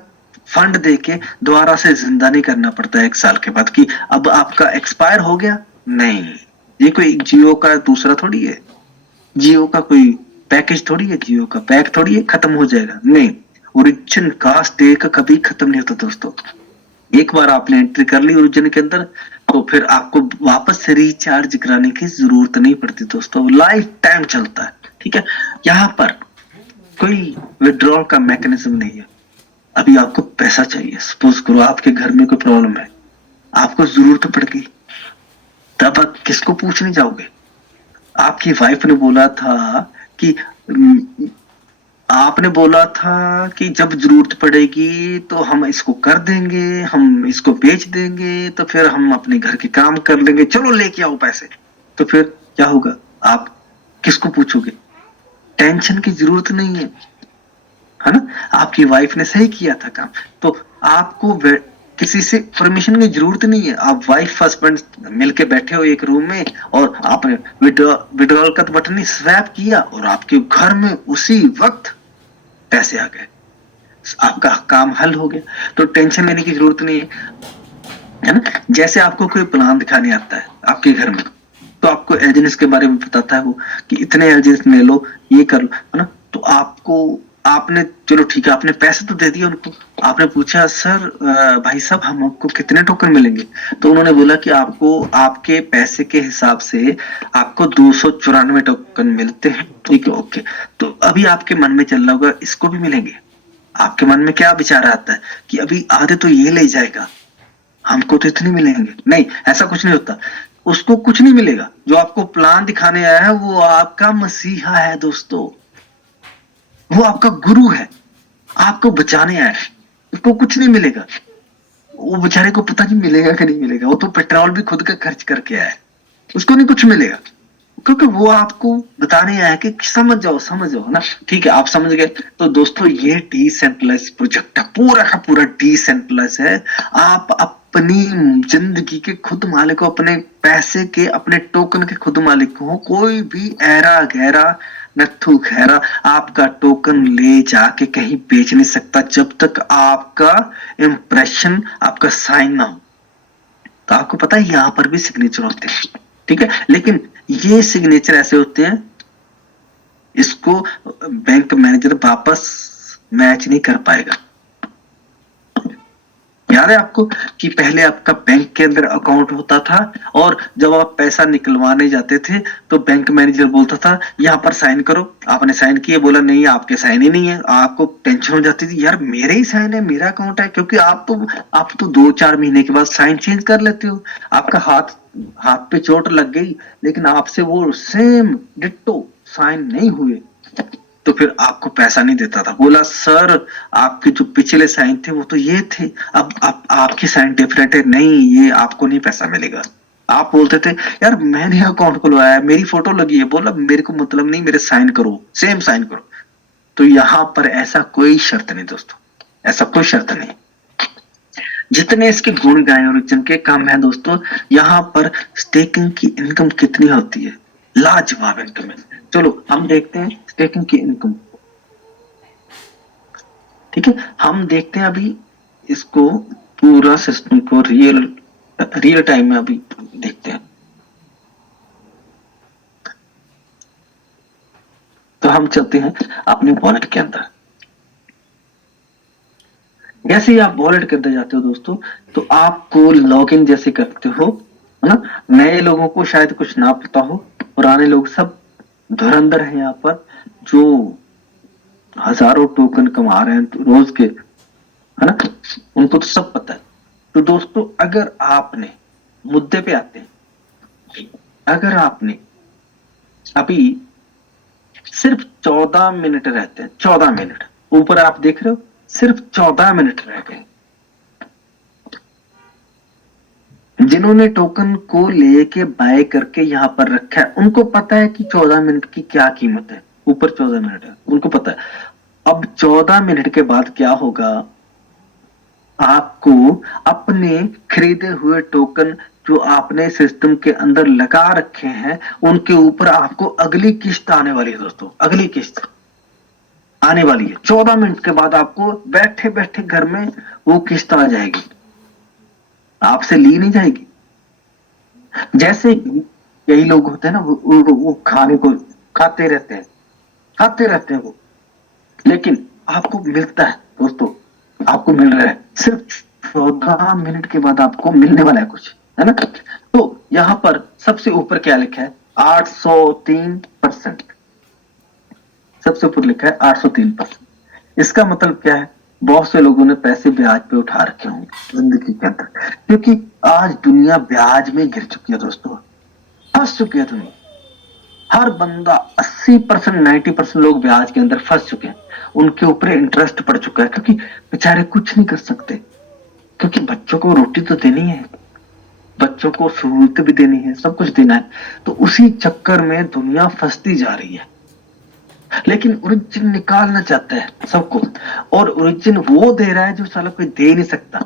फंड देके दोबारा से जिंदा नहीं करना पड़ता है 1 साल के बाद, कि अब आपका एक्सपायर हो गया। नहीं, ये कोई जियो का दूसरा थोड़ी है, जियो का कोई पैकेज थोड़ी है, जियो का पैक थोड़ी है खत्म हो जाएगा, नहीं। ओरिजिन का स्टेक कभी खत्म नहीं होता दोस्तों। एक बार आपने एंट्री कर ली ओरिजिन के अंदर, तो फिर आपको वापस से रिचार्ज कराने की जरूरत नहीं पड़ती दोस्तों, लाइफ टाइम चलता है। ठीक है, यहाँ पर कोई विड्रॉल का मैकेनिज्म नहीं है। अभी आपको पैसा चाहिए, सपोज करो आपके घर में कोई प्रॉब्लम है, आपको जरूरत पड़ गई, तब आप किसको पूछने जाओगे? आपकी वाइफ ने बोला था कि आपने बोला था कि जब जरूरत पड़ेगी तो हम इसको कर देंगे, हम इसको बेच देंगे, तो फिर हम अपने घर के काम कर लेंगे, चलो लेके आओ पैसे। तो फिर क्या होगा? आप किसको पूछोगे? टेंशन की जरूरत नहीं है ना। आपकी वाइफ ने सही किया था काम, तो आपको किसी से परमिशन की जरूरत नहीं है। आप वाइफ हस्बैंड मिलके बैठे हो एक रूम में, और आपने विड्रॉल का बटन स्वैप किया और आपके घर में उसी वक्त पैसे आ गए, आपका काम हल हो गया। तो टेंशन लेने की जरूरत नहीं है ना। जैसे आपको कोई प्लान दिखाने आता है आपके घर में, तो आपको एजेंस के बारे में बताता है वो, कि इतने एजेंस ले लो, ये कर लो, है ना। तो आपने चलो ठीक है, आपने पैसे तो दे दिए उनको, आपने पूछा सर भाई साहब हमको कितने टोकन मिलेंगे? तो उन्होंने बोला कि आपको आपके पैसे के हिसाब से आपको 294 टोकन मिलते हैं। ठीक है, ओके। तो अभी आपके मन में चल रहा होगा इसको भी मिलेंगे। आपके मन में क्या विचार आता है कि अभी आधे तो ये ले जाएगा, हमको तो इतने मिलेंगे। नहीं, ऐसा कुछ नहीं होता, उसको कुछ नहीं मिलेगा। जो आपको प्लान दिखाने आया है वो आपका मसीहा है दोस्तों, वो आपका गुरु है, आपको बचाने आया है, उसको कुछ नहीं मिलेगा। वो बेचारे को पता नहीं मिलेगा कि नहीं मिलेगा, वो तो पेट्रोल भी खुद का खर्च करके आया है, उसको नहीं कुछ मिलेगा, क्योंकि वो आपको बताने आया है कि समझ जाओ ना। ठीक है, आप समझ गए। तो दोस्तों ये डिसेंट्रलाइज प्रोजेक्ट है, पूरा का पूरा डिसेंट्रलाइज है। आप अपनी जिंदगी के खुद मालिक हो, अपने पैसे के, अपने टोकन के खुद मालिक हो। कोई भी ऐरा गैरा नत्थु खैरा आपका टोकन ले जाके कहीं बेच नहीं सकता जब तक आपका इंप्रेशन, आपका साइन ना हो। तो आपको पता है यहां पर भी सिग्नेचर होते हैं, ठीक है, लेकिन ये सिग्नेचर ऐसे होते हैं, इसको बैंक मैनेजर वापस मैच नहीं कर पाएगा। याद है आपको कि पहले आपका बैंक के अंदर अकाउंट होता था और जब आप पैसा निकलवाने जाते थे तो बैंक मैनेजर बोलता था यहाँ पर साइन करो। आपने साइन किए, बोला नहीं आपके साइन ही नहीं है। आपको टेंशन हो जाती थी, यार मेरे ही साइन है, मेरा अकाउंट है, क्योंकि आप तो 2-4 महीने के बाद साइन चेंज कर लेते हो। आपका हाथ पे चोट लग गई लेकिन आपसे वो सेम डिट्टो साइन नहीं हुए तो फिर आपको पैसा नहीं देता था। बोला सर आपके जो पिछले साइन थे वो तो ये थे, अब आपकी साइन डिफरेंट है, नहीं ये आपको नहीं पैसा मिलेगा। आप बोलते थे यार मैंने अकाउंट खुलवाया, मेरी फोटो लगी है, बोला मेरे को मतलब नहीं, मेरे साइन करो, सेम साइन करो। तो यहां पर ऐसा कोई शर्त नहीं दोस्तों, ऐसा कोई शर्त नहीं। जितने इसके गुण गाए ओरिजिन के कम है दोस्तों। यहाँ पर स्टेकिंग की इनकम कितनी होती है, लाजवाब इनकम है। चलो हम देखते हैं स्टेकिंग की इनकम, ठीक है। हम देखते हैं अभी इसको पूरा सिस्टम को रियल टाइम में अभी देखते हैं। तो हम चलते हैं अपने वॉलेट के अंदर। जैसे ही आप वॉलेट के अंदर जाते हो दोस्तों तो आपको लॉगिन जैसे करते हो, है ना। नए लोगों को शायद कुछ ना पता हो, पुराने लोग सब धुरंधर हैं यहाँ पर, जो हजारों टोकन कमा रहे हैं रोज के, है ना, उनको तो सब पता है। तो दोस्तों अगर आपने, मुद्दे पे आते हैं, अगर आपने अभी सिर्फ 14 मिनट रहते हैं, 14 मिनट ऊपर आप देख रहे हो, सिर्फ 14 मिनट रह गए। जिन्होंने टोकन को लेके बाय करके यहां पर रखा है उनको पता है कि 14 मिनट की क्या कीमत है, ऊपर 14 मिनट है, उनको पता है। अब 14 मिनट के बाद क्या होगा, आपको अपने खरीदे हुए टोकन जो आपने सिस्टम के अंदर लगा रखे हैं उनके ऊपर आपको अगली किस्त आने वाली है दोस्तों, अगली किस्त आने वाली है। 14 मिनट के बाद आपको बैठे बैठे घर में वो किस्त आ जाएगी, आपसे ली नहीं जाएगी। जैसे कि यही लोग होते हैं ना, वो खाने को खाते रहते हैं, खाते रहते हैं वो, लेकिन आपको मिलता है दोस्तों, आपको मिल रहा है सिर्फ 14 मिनट के बाद आपको मिलने वाला है कुछ, है ना। तो यहां पर सबसे ऊपर क्या लिखा है, 803%, सबसे ऊपर लिखा है 803%। इसका मतलब क्या है, बहुत से लोगों ने पैसे ब्याज पे उठा रखे होंगे जिंदगी के अंदर, क्योंकि आज दुनिया ब्याज में गिर चुकी है दोस्तों, फंस चुकी है दुनिया। हर बंदा 80% 90% लोग ब्याज के अंदर फंस चुके हैं, उनके ऊपर इंटरेस्ट पड़ चुका है, क्योंकि बेचारे कुछ नहीं कर सकते, क्योंकि बच्चों को रोटी तो देनी है, बच्चों को सहूलियत भी देनी है, सब कुछ देना है। तो उसी चक्कर में दुनिया फंसती जा रही है। लेकिन ओरिजिन निकालना चाहता है सबको, और ओरिजिन वो दे रहा है जो साला कोई दे नहीं सकता।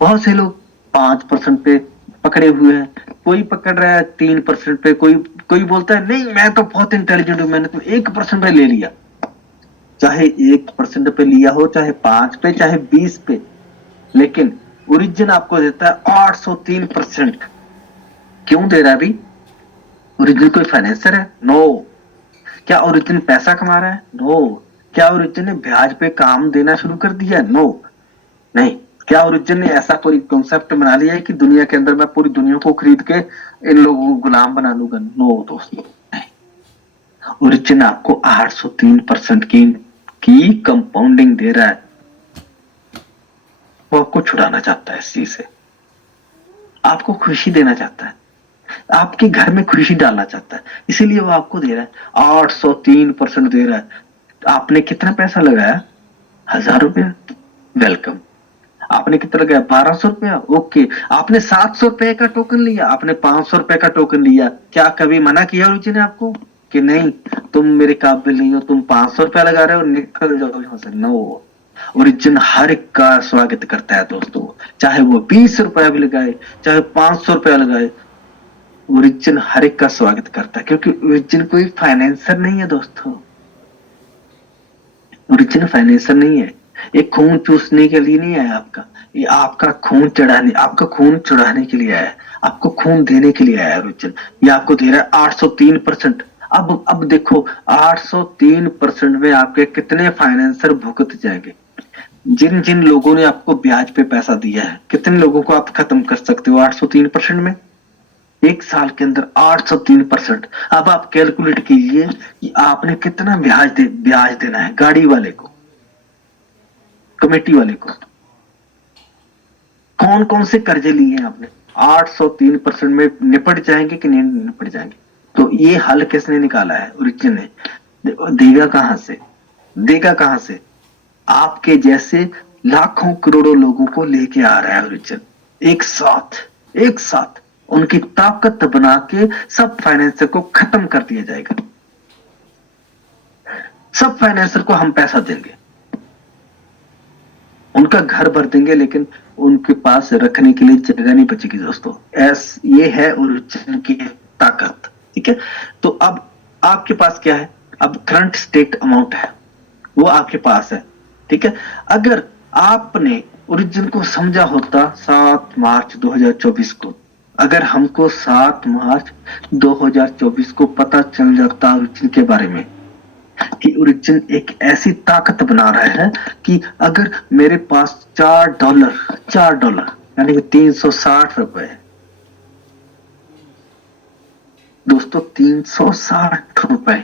बहुत से लोग 5% पे पकड़े हुए हैं, कोई पकड़ रहा है 3% पे, कोई बोलता है नहीं मैं तो बहुत इंटेलिजेंट हूं, मैंने तो 1% पे ले लिया। चाहे 1% पे लिया हो, चाहे 5 पे, चाहे 20 पे, लेकिन ओरिजिन आपको देता है 803%। क्यों दे रहा है अभी? ओरिजिन कोई फाइनेंसर है? नो। क्या ओरिजिन पैसा कमा रहा है? नो। क्या ओरिजिन ने ब्याज पे काम देना शुरू कर दिया? नो, नहीं। क्या ओरिजिन ने ऐसा कोई कॉन्सेप्ट बना लिया है कि दुनिया के अंदर मैं पूरी दुनिया को खरीद के इन लोगों को गुलाम बना लूंगा? नो दोस्तों, नहीं। ओरिजिन आपको 803% की कंपाउंडिंग दे रहा है, वो आपको छुड़ाना चाहता है इस चीज से, आपको खुशी देना चाहता है, आपके घर में खुशी डालना चाहता है, इसीलिए वो आपको दे रहा है, 803% दे रहा है। आपने कितना पैसा लगाया? 1000 रुपया, वेलकम। आपने कितना लगाया? 1200 रुपया, ओके। आपने 700 रुपए का टोकन लिया, आपने 500 रुपए का टोकन लिया, क्या कभी मना किया ओरिजिन ने आपको कि नहीं तुम मेरे काबिल नहीं हो, तुम 500 रुपया लगा रहे हो, निकल जाओ यहां से? नो। ओरिजिन हर एक का स्वागत करता है दोस्तों, चाहे वो 20 रुपया भी लगाए, चाहे 500 रुपया लगाए, ओरिजिन हर एक का स्वागत करता है, क्योंकि ओरिजिन कोई फाइनेंसर नहीं है दोस्तों। ओरिजिन फाइनेंसर नहीं है, ये खून चूसने के लिए नहीं है आपका, ये आपका खून चढ़ाने के लिए आया है, आपको खून देने के लिए आया है ओरिजिन। ये आपको दे रहा है 803%। अब देखो 803% में आपके कितने फाइनेंसर भुगत जाएंगे। जिन जिन लोगों ने आपको ब्याज पे पैसा दिया है, कितने लोगों को आप खत्म कर सकते हो 803% में? एक साल के अंदर 803%। अब आप कैलकुलेट कीजिए कि आपने कितना ब्याज देना है गाड़ी वाले को, कमेटी वाले को। कौन कौन से कर्जे लिए हैं आपने? 803% में निपट जाएंगे कि नहीं निपट जाएंगे? तो ये हल किसने निकाला है? ओरिजिन ने। देगा कहां से? देगा कहां से? आपके जैसे लाखों करोड़ों लोगों को लेके आ रहा है ओरिजिन, एक साथ उनकी ताकत बना के सब फाइनेंसर को खत्म कर दिया जाएगा। सब फाइनेंसर को हम पैसा देंगे, उनका घर भर देंगे, लेकिन उनके पास रखने के लिए जगह नहीं बचेगी दोस्तों। ये है ओरिजिन की ताकत। ठीक है, तो अब आपके पास क्या है? अब करंट स्टेट अमाउंट है, वो आपके पास है। ठीक है, अगर आपने ओरिजिन को समझा होता 7 मार्च 2024 को, अगर हमको 7 मार्च 2024 को पता चल जाता ओरिजिन के बारे में कि ओरिजिन एक ऐसी ताकत बना रहा है कि अगर मेरे पास $4 यानी कि 360 रुपए दोस्तों, 360 रुपए।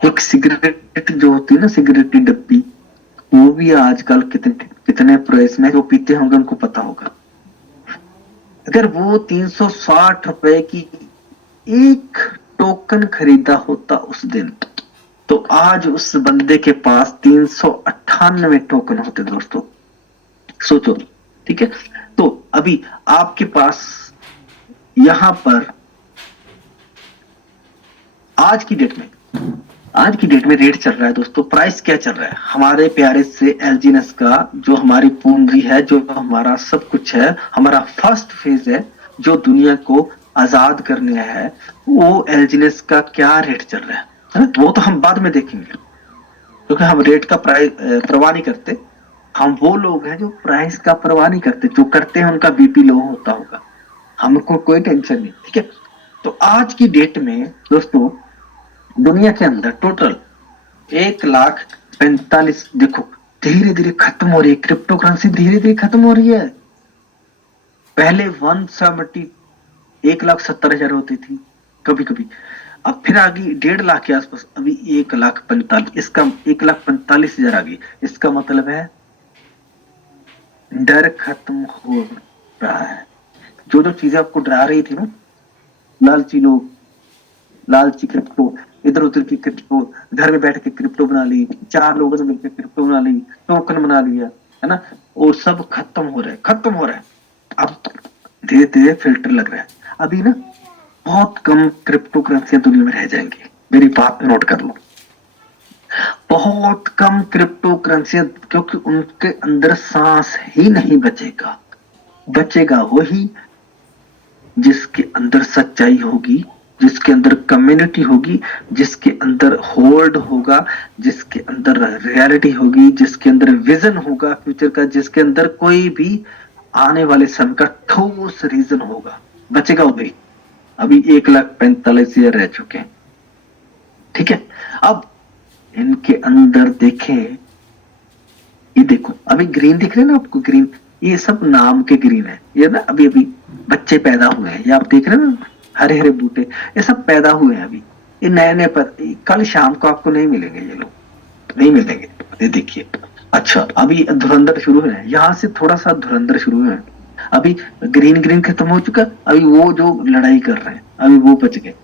एक सिगरेट जो होती है ना, सिगरेट की डब्बी, वो भी आजकल कितने प्राइस में, जो पीते होंगे उनको पता होगा। अगर वो 360 रुपए की एक टोकन खरीदा होता उस दिन, तो आज उस बंदे के पास 398 टोकन होते दोस्तों। सोचो। ठीक है, तो अभी आपके पास यहां पर आज की डेट में रेट चल रहा है दोस्तों। प्राइस क्या चल रहा है हमारे प्यारे से एलजीएनएस का? जो हमारी पूंजी है, जो हमारा सब कुछ है, हमारा फर्स्ट फेज है जो दुनिया को आजाद करने है, वो एलजीएनएस का क्या रेट चल रहा है ना? वो तो हम बाद में देखेंगे, क्योंकि हम रेट का परवाह नहीं करते। हम वो लोग हैं जो प्राइस का परवाह नहीं करते, जो करते हैं उनका बीपी लो होता होगा, हमको कोई टेंशन नहीं। ठीक है, तो आज की डेट में दोस्तों दुनिया के अंदर टोटल 1,45,000, देखो धीरे धीरे खत्म हो रही है क्रिप्टो करेंसी, धीरे धीरे खत्म हो रही है। पहले 1,70,000 होती थी कभी कभी, अब फिर आ गई 1.5 लाख के आसपास, अभी 1,45,000, इसका 1,45,000 आ गई। इसका मतलब है डर खत्म हो रहा है। जो जो चीजें आपको डरा रही थी ना, लालची लोग, लालची क्रिप्टो, इधर उधर की क्रिप्टो, घर में बैठ के क्रिप्टो बना ली, 4 लोगों से मिलकर क्रिप्टो बना ली, टोकन बना लिया, है ना, वो सब खत्म हो रहा है। अब धीरे धीरे फिल्टर लग रहा है। अभी ना बहुत कम क्रिप्टो करेंसियां दुनिया में रह जाएंगी, मेरी बात नोट कर लो। बहुत कम क्रिप्टो करेंसियां, क्योंकि उनके अंदर सांस ही नहीं बचेगा। बचेगा वही जिसके अंदर सच्चाई होगी, जिसके अंदर कम्युनिटी होगी, जिसके अंदर होल्ड होगा, जिसके अंदर रियलिटी होगी, जिसके अंदर विजन होगा फ्यूचर का, जिसके अंदर कोई भी आने वाले समय का ठोस रीजन होगा, बचेगा वो भी। अभी 1,45,000 रह चुके हैं। ठीक है, अब इनके अंदर देखें, ये देखो अभी ग्रीन दिख रहे हैं ना आपको, ग्रीन, ये सब नाम के ग्रीन है। ये ना अभी अभी बच्चे पैदा हुए हैं, ये आप देख रहे हैं ना, हरे हरे बूटे, ये सब पैदा हुए हैं अभी। ये नए नए पर कल शाम को आपको नहीं मिलेंगे, ये लोग नहीं मिलेंगे। ये देखिए, अच्छा अभी धुरंधर शुरू है, यहाँ से थोड़ा सा धुरंधर शुरू है। अभी ग्रीन ग्रीन खत्म हो चुका, अभी वो जो लड़ाई कर रहे हैं अभी वो बच गए।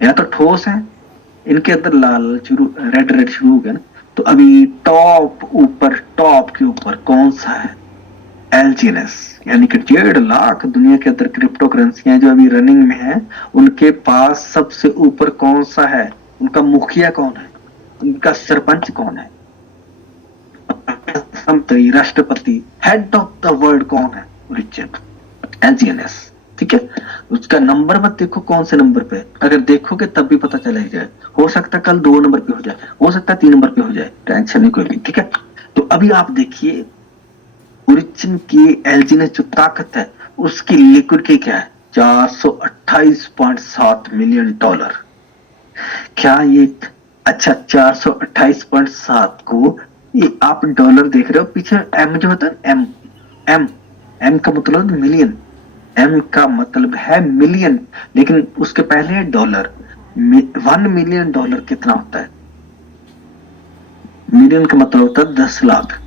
या तो ठोस है, इनके अंदर लाल शुरू, रेड रेड शुरू हो गया ना। तो अभी टॉप के ऊपर कौन सा है? एलजीएनएस, यानी कि 1.5 लाख दुनिया के अंदर क्रिप्टो करेंसियां जो अभी रनिंग में है, उनके पास सबसे ऊपर कौन सा है? उनका मुखिया कौन है? उनका सरपंच कौन है? प्रधानमंत्री, राष्ट्रपति, हेड ऑफ द वर्ल्ड कौन है? ओरिजिन, एलजीएनएस। ठीक है, उसका नंबर मत देखो कौन से नंबर पे, अगर देखोगे तब भी पता चला ही जाए। हो सकता है कल 2 नंबर पे हो जाए, हो सकता है 3 नंबर पे हो जाए, टेंशन नहीं कोई भी। ठीक है, तो अभी आप देखिए ओरिजिन की एलजीएनएस जो ताकत है उसकी लिक्विडिटी क्या है? 428.7 मिलियन डॉलर। क्या ये अच्छा 428.7 को ये आप डॉलर देख रहे हो, पीछे एम जो होता है एम, एम का मतलब मिलियन, एम का मतलब है मिलियन, लेकिन उसके पहले है डॉलर। 1 मिलियन डॉलर कितना होता है? मिलियन का मतलब होता है 10 लाख।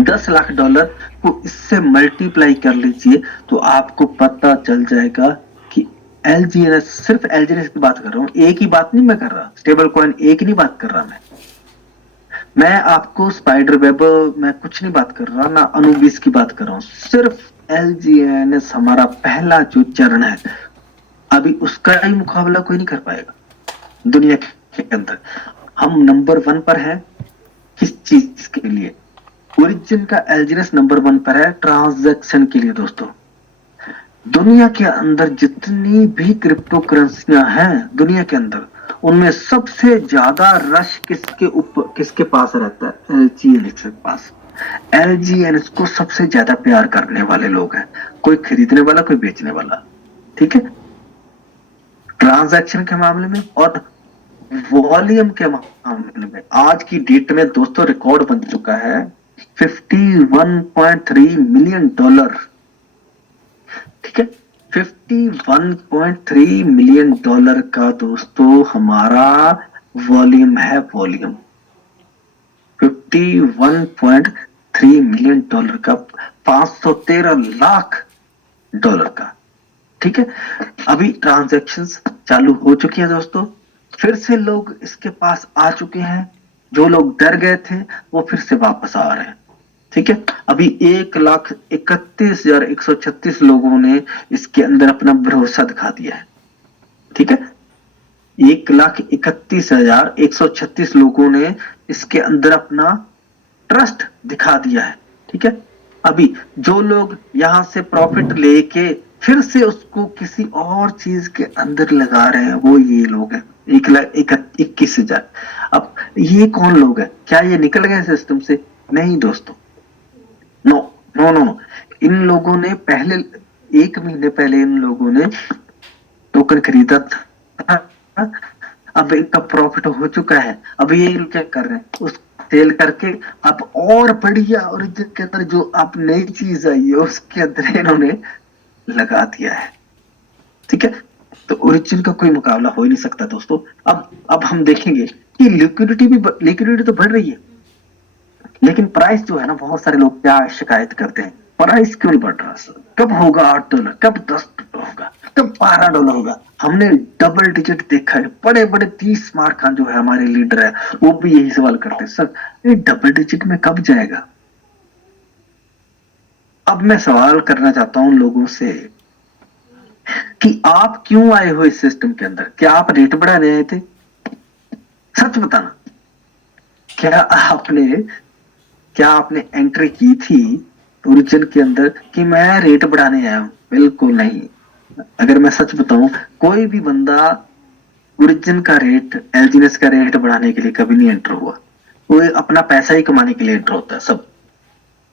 10 लाख डॉलर को इससे मल्टीप्लाई कर लीजिए तो आपको पता चल जाएगा कि एलजीएनएस, सिर्फ एलजीएनएस की बात कर रहा हूं, एक ही बात नहीं मैं कर रहा, स्टेबल कॉइन एक नहीं बात कर रहा मैं आपको स्पाइडर वेब मैं कुछ नहीं बात कर रहा, ना अनुबिस की बात कर रहा हूं, सिर्फ एलजीएनएस हमारा पहला जो चरण है, अभी उसका ही मुकाबला कोई नहीं कर पाएगा दुनिया के अंदर। हम नंबर 1 पर है किस चीज के लिए? ओरिजिन का एलजीएनएस नंबर 1 पर है ट्रांजैक्शन के लिए। दोस्तों दुनिया के अंदर जितनी भी क्रिप्टो करेंसियां हैं दुनिया के अंदर, उनमें सबसे ज्यादा रश किसके पास रहता है? एलजीएनएस के पास। एलजीएनएस को सबसे ज्यादा प्यार करने वाले लोग हैं, कोई खरीदने वाला कोई बेचने वाला। ठीक है, ट्रांजैक्शन के मामले में और वॉल्यूम के मामले में आज की डेट में दोस्तों रिकॉर्ड बन चुका है 51.3 मिलियन डॉलर। ठीक है, 51.3 मिलियन डॉलर का दोस्तों हमारा वॉल्यूम है, वॉल्यूम 51.3 मिलियन डॉलर का, 513 लाख डॉलर का। ठीक है, अभी ट्रांजैक्शंस चालू हो चुकी है दोस्तों, फिर से लोग इसके पास आ चुके हैं, जो लोग डर गए थे वो फिर से वापस आ रहे हैं। ठीक है, अभी 1,31,136 लोगों ने इसके अंदर अपना भरोसा दिखा दिया है। ठीक है, 1,31,136 लोगों ने इसके अंदर अपना ट्रस्ट दिखा दिया है। ठीक है, अभी जो लोग यहां से प्रॉफिट लेके फिर से उसको किसी और चीज के अंदर लगा रहे हैं वो ये लोग हैं, 1,21,000। अब ये कौन लोग हैं? क्या ये निकल गए सिस्टम से? नहीं दोस्तों, नो नो नो नो, इन लोगों ने पहले 1 महीने पहले इन लोगों ने टोकन खरीदा था, अब इनका प्रॉफिट हो चुका है, अब ये क्या कर रहे हैं? उस सेल करके अब और बढ़िया ओरिजिन के अंदर जो आप नई चीज आई है उसके अंदर इन्होंने लगा दिया है। ठीक है, तो ओरिजिन का कोई मुकाबला हो ही नहीं सकता दोस्तों। अब हम देखेंगे कि लिक्विडिटी तो बढ़ रही है, लेकिन प्राइस जो है ना, बहुत सारे लोग क्या शिकायत करते हैं, प्राइस क्यों नहीं बढ़ रहा सर? कब होगा 8 डॉलर, कब 10 डॉलर होगा, कब 12 डॉलर होगा? हमने डबल डिजिट देखा है, बड़े बड़े 30 स्मार्ट खान जो है हमारे लीडर है वो भी यही सवाल करते हैं, सर ये डबल डिजिट में कब जाएगा? अब मैं सवाल करना चाहता हूं लोगों से कि आप क्यों आए हो इस सिस्टम के अंदर? क्या आप रेट बढ़ाने आए थे? सच बताना, क्या आपने एंट्री की थी ओरिजिन के अंदर कि मैं रेट बढ़ाने आया हूं? बिल्कुल नहीं। अगर मैं सच बताऊं, कोई भी बंदा ओरिजिन का रेट, एलजीएनएस का रेट बढ़ाने के लिए कभी नहीं एंटर हुआ, वो अपना पैसा ही कमाने के लिए एंटर होता है सब।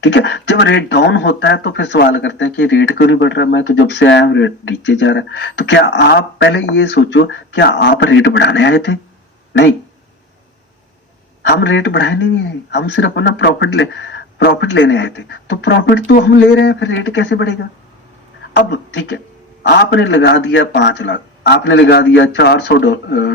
ठीक है, जब रेट डाउन होता है तो फिर सवाल करते हैं कि रेट क्यों नहीं बढ़ रहा, मैं तो जब से आया हूं रेट नीचे जा रहा है। तो क्या आप पहले ये सोचो, क्या आप रेट बढ़ाने आए थे? नहीं, हम रेट बढ़ाने नहीं आए, हम सिर्फ अपना प्रॉफिट लेने आए थे। तो प्रॉफिट तो हम ले रहे हैं, फिर रेट कैसे बढ़ेगा? अब ठीक है, आपने लगा दिया 5 लाख, आपने लगा दिया 400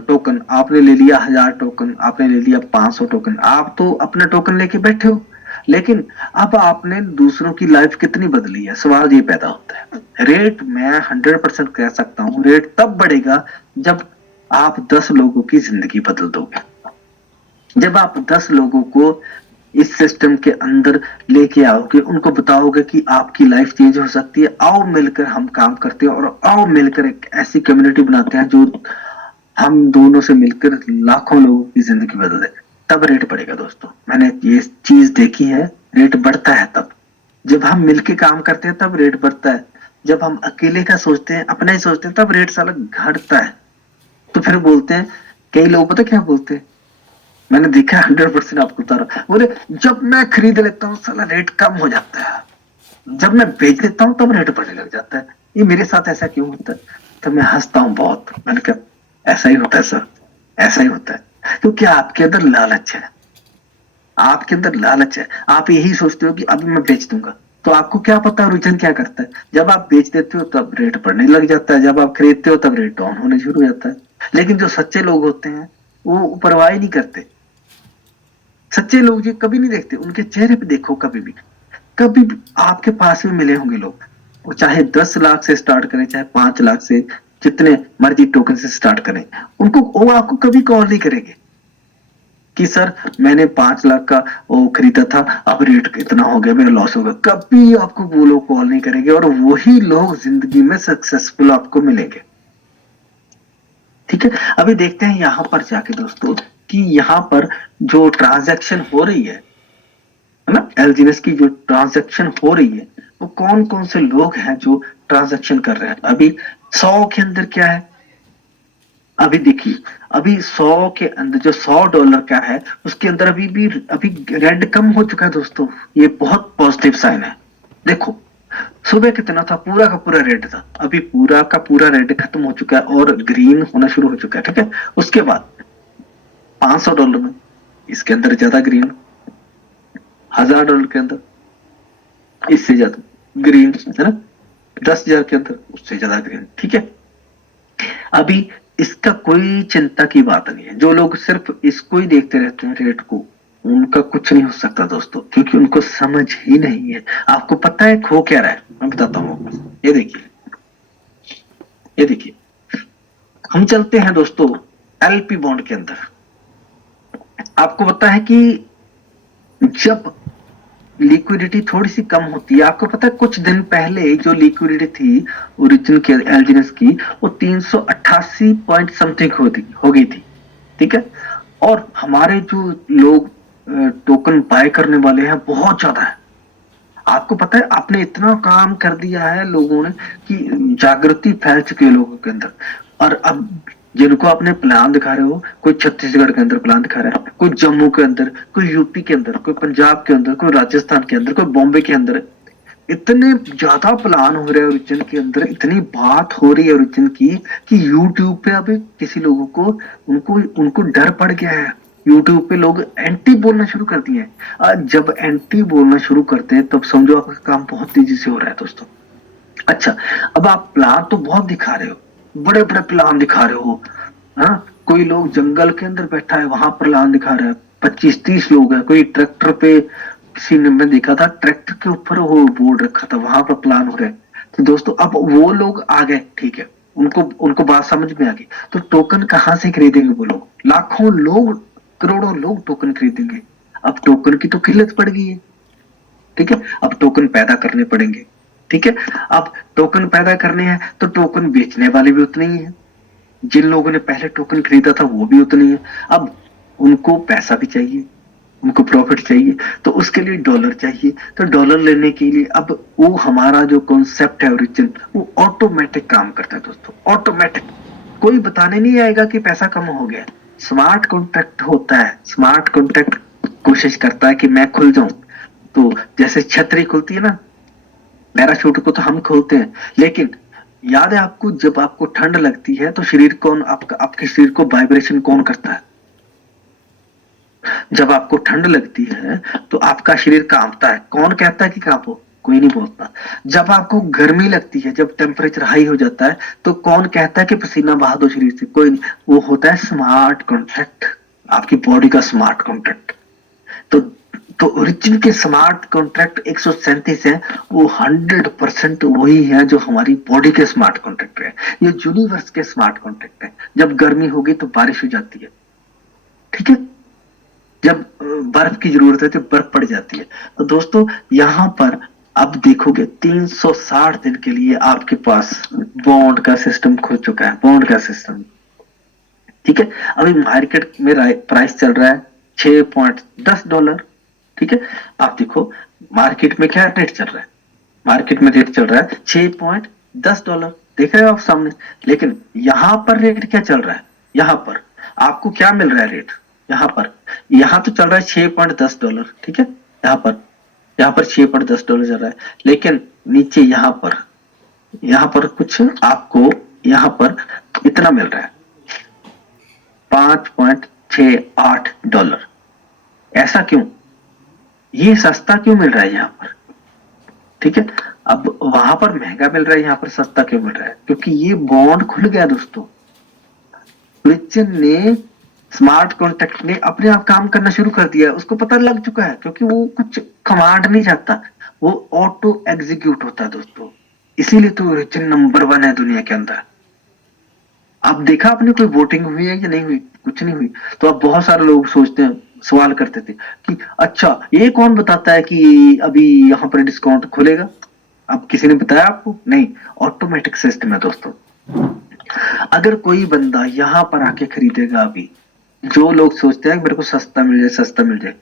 टोकन, आपने ले लिया 1000 टोकन, आपने ले लिया 500 टोकन, आप तो अपना टोकन लेके बैठे हो, लेकिन अब आपने दूसरों की लाइफ कितनी बदली है? सवाल ये पैदा होता है। रेट मैं 100% कह सकता हूं, रेट तब बढ़ेगा जब आप 10 लोगों की जिंदगी बदल दोगे, जब आप 10 लोगों को इस सिस्टम के अंदर लेके आओगे, उनको बताओगे कि आपकी लाइफ चेंज हो सकती है, आओ मिलकर हम काम करते हैं और आओ मिलकर एक ऐसी कम्युनिटी बनाते हैं जो हम दोनों से मिलकर लाखों लोगों की जिंदगी बदल दे। तब रेट बढ़ेगा दोस्तों। मैंने ये चीज देखी है, रेट बढ़ता है तब जब हम मिलके काम करते हैं, तब रेट बढ़ता है। जब हम अकेले का सोचते हैं, अपना ही सोचते हैं, तब रेट साला घटता है। तो फिर बोलते हैं, कई लोग पता क्या बोलते हैं, मैंने देखा है 100% आपको बता रहा हूँ, बोले जब मैं खरीद लेता हूँ साला रेट कम हो जाता है, जब मैं बेच देता हूँ तब रेट बढ़ने लग जाता है। ये मेरे साथ ऐसा क्यों होता है? तो मैं हंसता हूँ बहुत। मैंने कहा ऐसा ही होता है सर, ऐसा ही होता है, क्योंकि आपके अंदर लालच है, आपके अंदर लालच है। आप यही सोचते हो कि अभी मैं बेच दूंगा, तो आपको क्या पता ओरिजिन क्या करता है। जब आप बेच देते हो तब रेट बढ़ने लग जाता है, जब आप खरीदते हो तब रेट डाउन होने शुरू हो जाता है। लेकिन जो सच्चे लोग होते हैं वो परवाह ही नहीं करते। सच्चे लोग जी कभी नहीं देखते, उनके चेहरे पे देखो, कभी भी आपके पास में मिले होंगे लोग, वो चाहे 10 लाख से स्टार्ट करें, चाहे 5 लाख से, जितने मर्जी टोकन से स्टार्ट करें, उनको वो आपको कभी कॉल नहीं करेंगे कि सर मैंने 5 लाख का वो खरीदा था, अब रेट इतना हो गया, मेरा लॉस होगा। कभी आपको वो लोग कॉल नहीं करेंगे, और वही लोग जिंदगी में सक्सेसफुल आपको मिलेंगे। ठीक है, अभी देखते हैं यहां पर जाके दोस्तों कि यहाँ पर जो ट्रांजैक्शन हो रही है ना, एलजीएस की जो ट्रांजैक्शन हो रही है, वो कौन कौन से लोग हैं जो ट्रांजैक्शन कर रहे हैं। अभी 100 के अंदर क्या है, अभी देखिए, अभी 100 के अंदर जो $100 का है, उसके अंदर अभी रेड कम हो चुका है दोस्तों। ये बहुत पॉजिटिव साइन है। देखो सुबह कितना था, पूरा का पूरा रेड था, अभी पूरा का पूरा रेड खत्म हो चुका है और ग्रीन होना शुरू हो चुका है। ठीक है, उसके बाद $500 में इसके अंदर ज्यादा ग्रीन, $1000 के अंदर इससे ज्यादा ग्रीन, है ना, 10,000 के अंदर उससे ज्यादा ग्रीन। ठीक है, अभी इसका कोई चिंता की बात नहीं है। जो लोग सिर्फ इसको ही देखते रहते हैं रेट को, उनका कुछ नहीं हो सकता दोस्तों, क्योंकि उनको समझ ही नहीं है। आपको पता है खो क्या रहा है, मैं बताता हूँ। ये देखिए, ये देखिए, हम चलते हैं दोस्तों एलपी बॉन्ड के अंदर। आपको पता है कि जब लिक्विडिटी थोड़ी सी कम होती है, आपको पता है कुछ दिन पहले जो लिक्विडिटी थी ओरिजिन के एलजीएस की, वो 388 पॉइंट समथिंग हो गई थी। ठीक है, और हमारे जो लोग टोकन बाय करने वाले हैं बहुत ज्यादा है। आपको पता है आपने इतना काम कर दिया है लोगों ने कि जागृति फैल चुकी है लोगों के अंदर। और अब जिनको आपने प्लान दिखा रहे हो, कोई छत्तीसगढ़ के अंदर प्लान दिखा रहा है, कोई जम्मू के अंदर, कोई यूपी के अंदर, कोई पंजाब के अंदर, कोई राजस्थान के अंदर, कोई बॉम्बे के अंदर, इतने ज्यादा प्लान हो रहे हैं ओरिजिन के अंदर, इतनी बात हो रही है ओरिजिन की कि यूट्यूब पे अभी किसी लोगों को उनको उनको डर पड़ गया है। यूट्यूब पे लोग एंटी बोलना शुरू कर दिए हैं। जब एंटी बोलना शुरू करते हैं तब समझो आपका काम बहुत तेजी से हो रहा है दोस्तों। अच्छा, अब आप प्लान तो बहुत दिखा रहे हो, बड़े बड़े प्लान दिखा रहे हो। हाँ, कोई लोग जंगल के अंदर बैठा है, वहां प्लान दिखा रहा है, 25-30 लोग हैं। कोई ट्रैक्टर पे, किसी ने मैं देखा था ट्रैक्टर के ऊपर वो बोर्ड रखा था, वहां पर प्लान हो रहा है। तो दोस्तों अब वो लोग आ गए, ठीक है, उनको उनको बात समझ में आ गई। तो टोकन कहाँ से खरीदेंगे वो लोग? लाखों लोग, करोड़ों लोग टोकन खरीदेंगे। अब टोकन की तो किल्लत पड़ गई है। ठीक है, अब टोकन पैदा करने पड़ेंगे। ठीक है, अब टोकन पैदा करने हैं तो टोकन बेचने वाले भी उतने ही हैं, जिन लोगों ने पहले टोकन खरीदा था वो भी उतनी है। अब उनको पैसा भी चाहिए, उनको प्रॉफिट चाहिए, तो उसके लिए डॉलर चाहिए। तो डॉलर लेने के लिए अब वो हमारा जो कॉन्सेप्ट है ओरिजिन, वो ऑटोमेटिक काम करता है दोस्तों, ऑटोमेटिक। कोई बताने नहीं आएगा कि पैसा कम हो गया। स्मार्ट कॉन्ट्रैक्ट होता है, स्मार्ट कॉन्ट्रैक्ट कोशिश करता है कि मैं खुल जाऊं। तो जैसे छतरी खुलती है ना, पैराशूट को तो हम खोलते हैं, लेकिन याद है आपको, जब आपको ठंड लगती है तो शरीर कौन, आपके शरीर को वाइब्रेशन कौन करता है? जब आपको ठंड लगती है तो आपका शरीर कांपता है। कौन कहता है कि कांपो? कोई नहीं बोलता। जब आपको गर्मी लगती है, जब टेम्परेचर हाई हो जाता है, तो कौन कहता है कि पसीना बहा दो शरीर से? कोई नहीं। वो होता है स्मार्ट कॉन्ट्रैक्ट, आपकी बॉडी का स्मार्ट कॉन्ट्रैक्ट। तो ओरिजिन के स्मार्ट कॉन्ट्रैक्ट 137 है, वो 100% वही है जो हमारी बॉडी के स्मार्ट कॉन्ट्रैक्ट है। ये यूनिवर्स के स्मार्ट कॉन्ट्रैक्ट है। जब गर्मी होगी तो बारिश हो जाती है, ठीक है, जब बर्फ की जरूरत है तो बर्फ पड़ जाती है। तो दोस्तों यहाँ पर अब देखोगे 360 दिन के लिए आपके पास बॉन्ड का सिस्टम खुल चुका है, बॉन्ड का सिस्टम। ठीक है, अभी मार्केट में प्राइस चल रहा है $6.10। ठीक है, आप देखो मार्केट में क्या रेट चल रहा है, मार्केट में रेट चल रहा है $6.10, देख रहे हो आप सामने। लेकिन यहाँ पर रेट क्या चल रहा है, यहाँ पर आपको क्या मिल रहा है रेट, यहाँ तो चल रहा है $6.10। ठीक है, यहाँ पर $6.10 चल रहा है, लेकिन नीचे यहाँ पर कुछ आपको यहाँ पर इतना मिल रहा है $5.68। ऐसा क्यों, ये सस्ता क्यों मिल रहा है यहाँ पर। ठीक है, अब वहां पर महंगा मिल रहा है, यहाँ पर सस्ता क्यों मिल रहा है, क्योंकि ये बॉन्ड खुल गया दोस्तों। क्रिश्चियन ने, स्मार्ट कॉन्ट्रैक्ट ने अपने आप काम करना शुरू कर दिया, उसको पता लग चुका है, क्योंकि वो कुछ कमांड नहीं चाहता, वो ऑटो एग्जीक्यूट होता है दोस्तों। इसीलिए तो क्रिश्चियन नंबर 1 है दुनिया के अंदर। आप देखा आपने कोई वोटिंग हुई है या नहीं हुई, कुछ नहीं हुई। तो अब बहुत सारे लोग सोचते हैं, सवाल करते थे कि अच्छा ये कौन बताता है कि अभी यहाँ पर डिस्काउंट खुलेगा। अब किसी ने बताया आपको, नहीं, ऑटोमेटिक सिस्टम है दोस्तों। अगर कोई बंदा यहाँ पर आके खरीदेगा, अभी जो लोग सोचते हैं मेरे को सस्ता मिल जाए,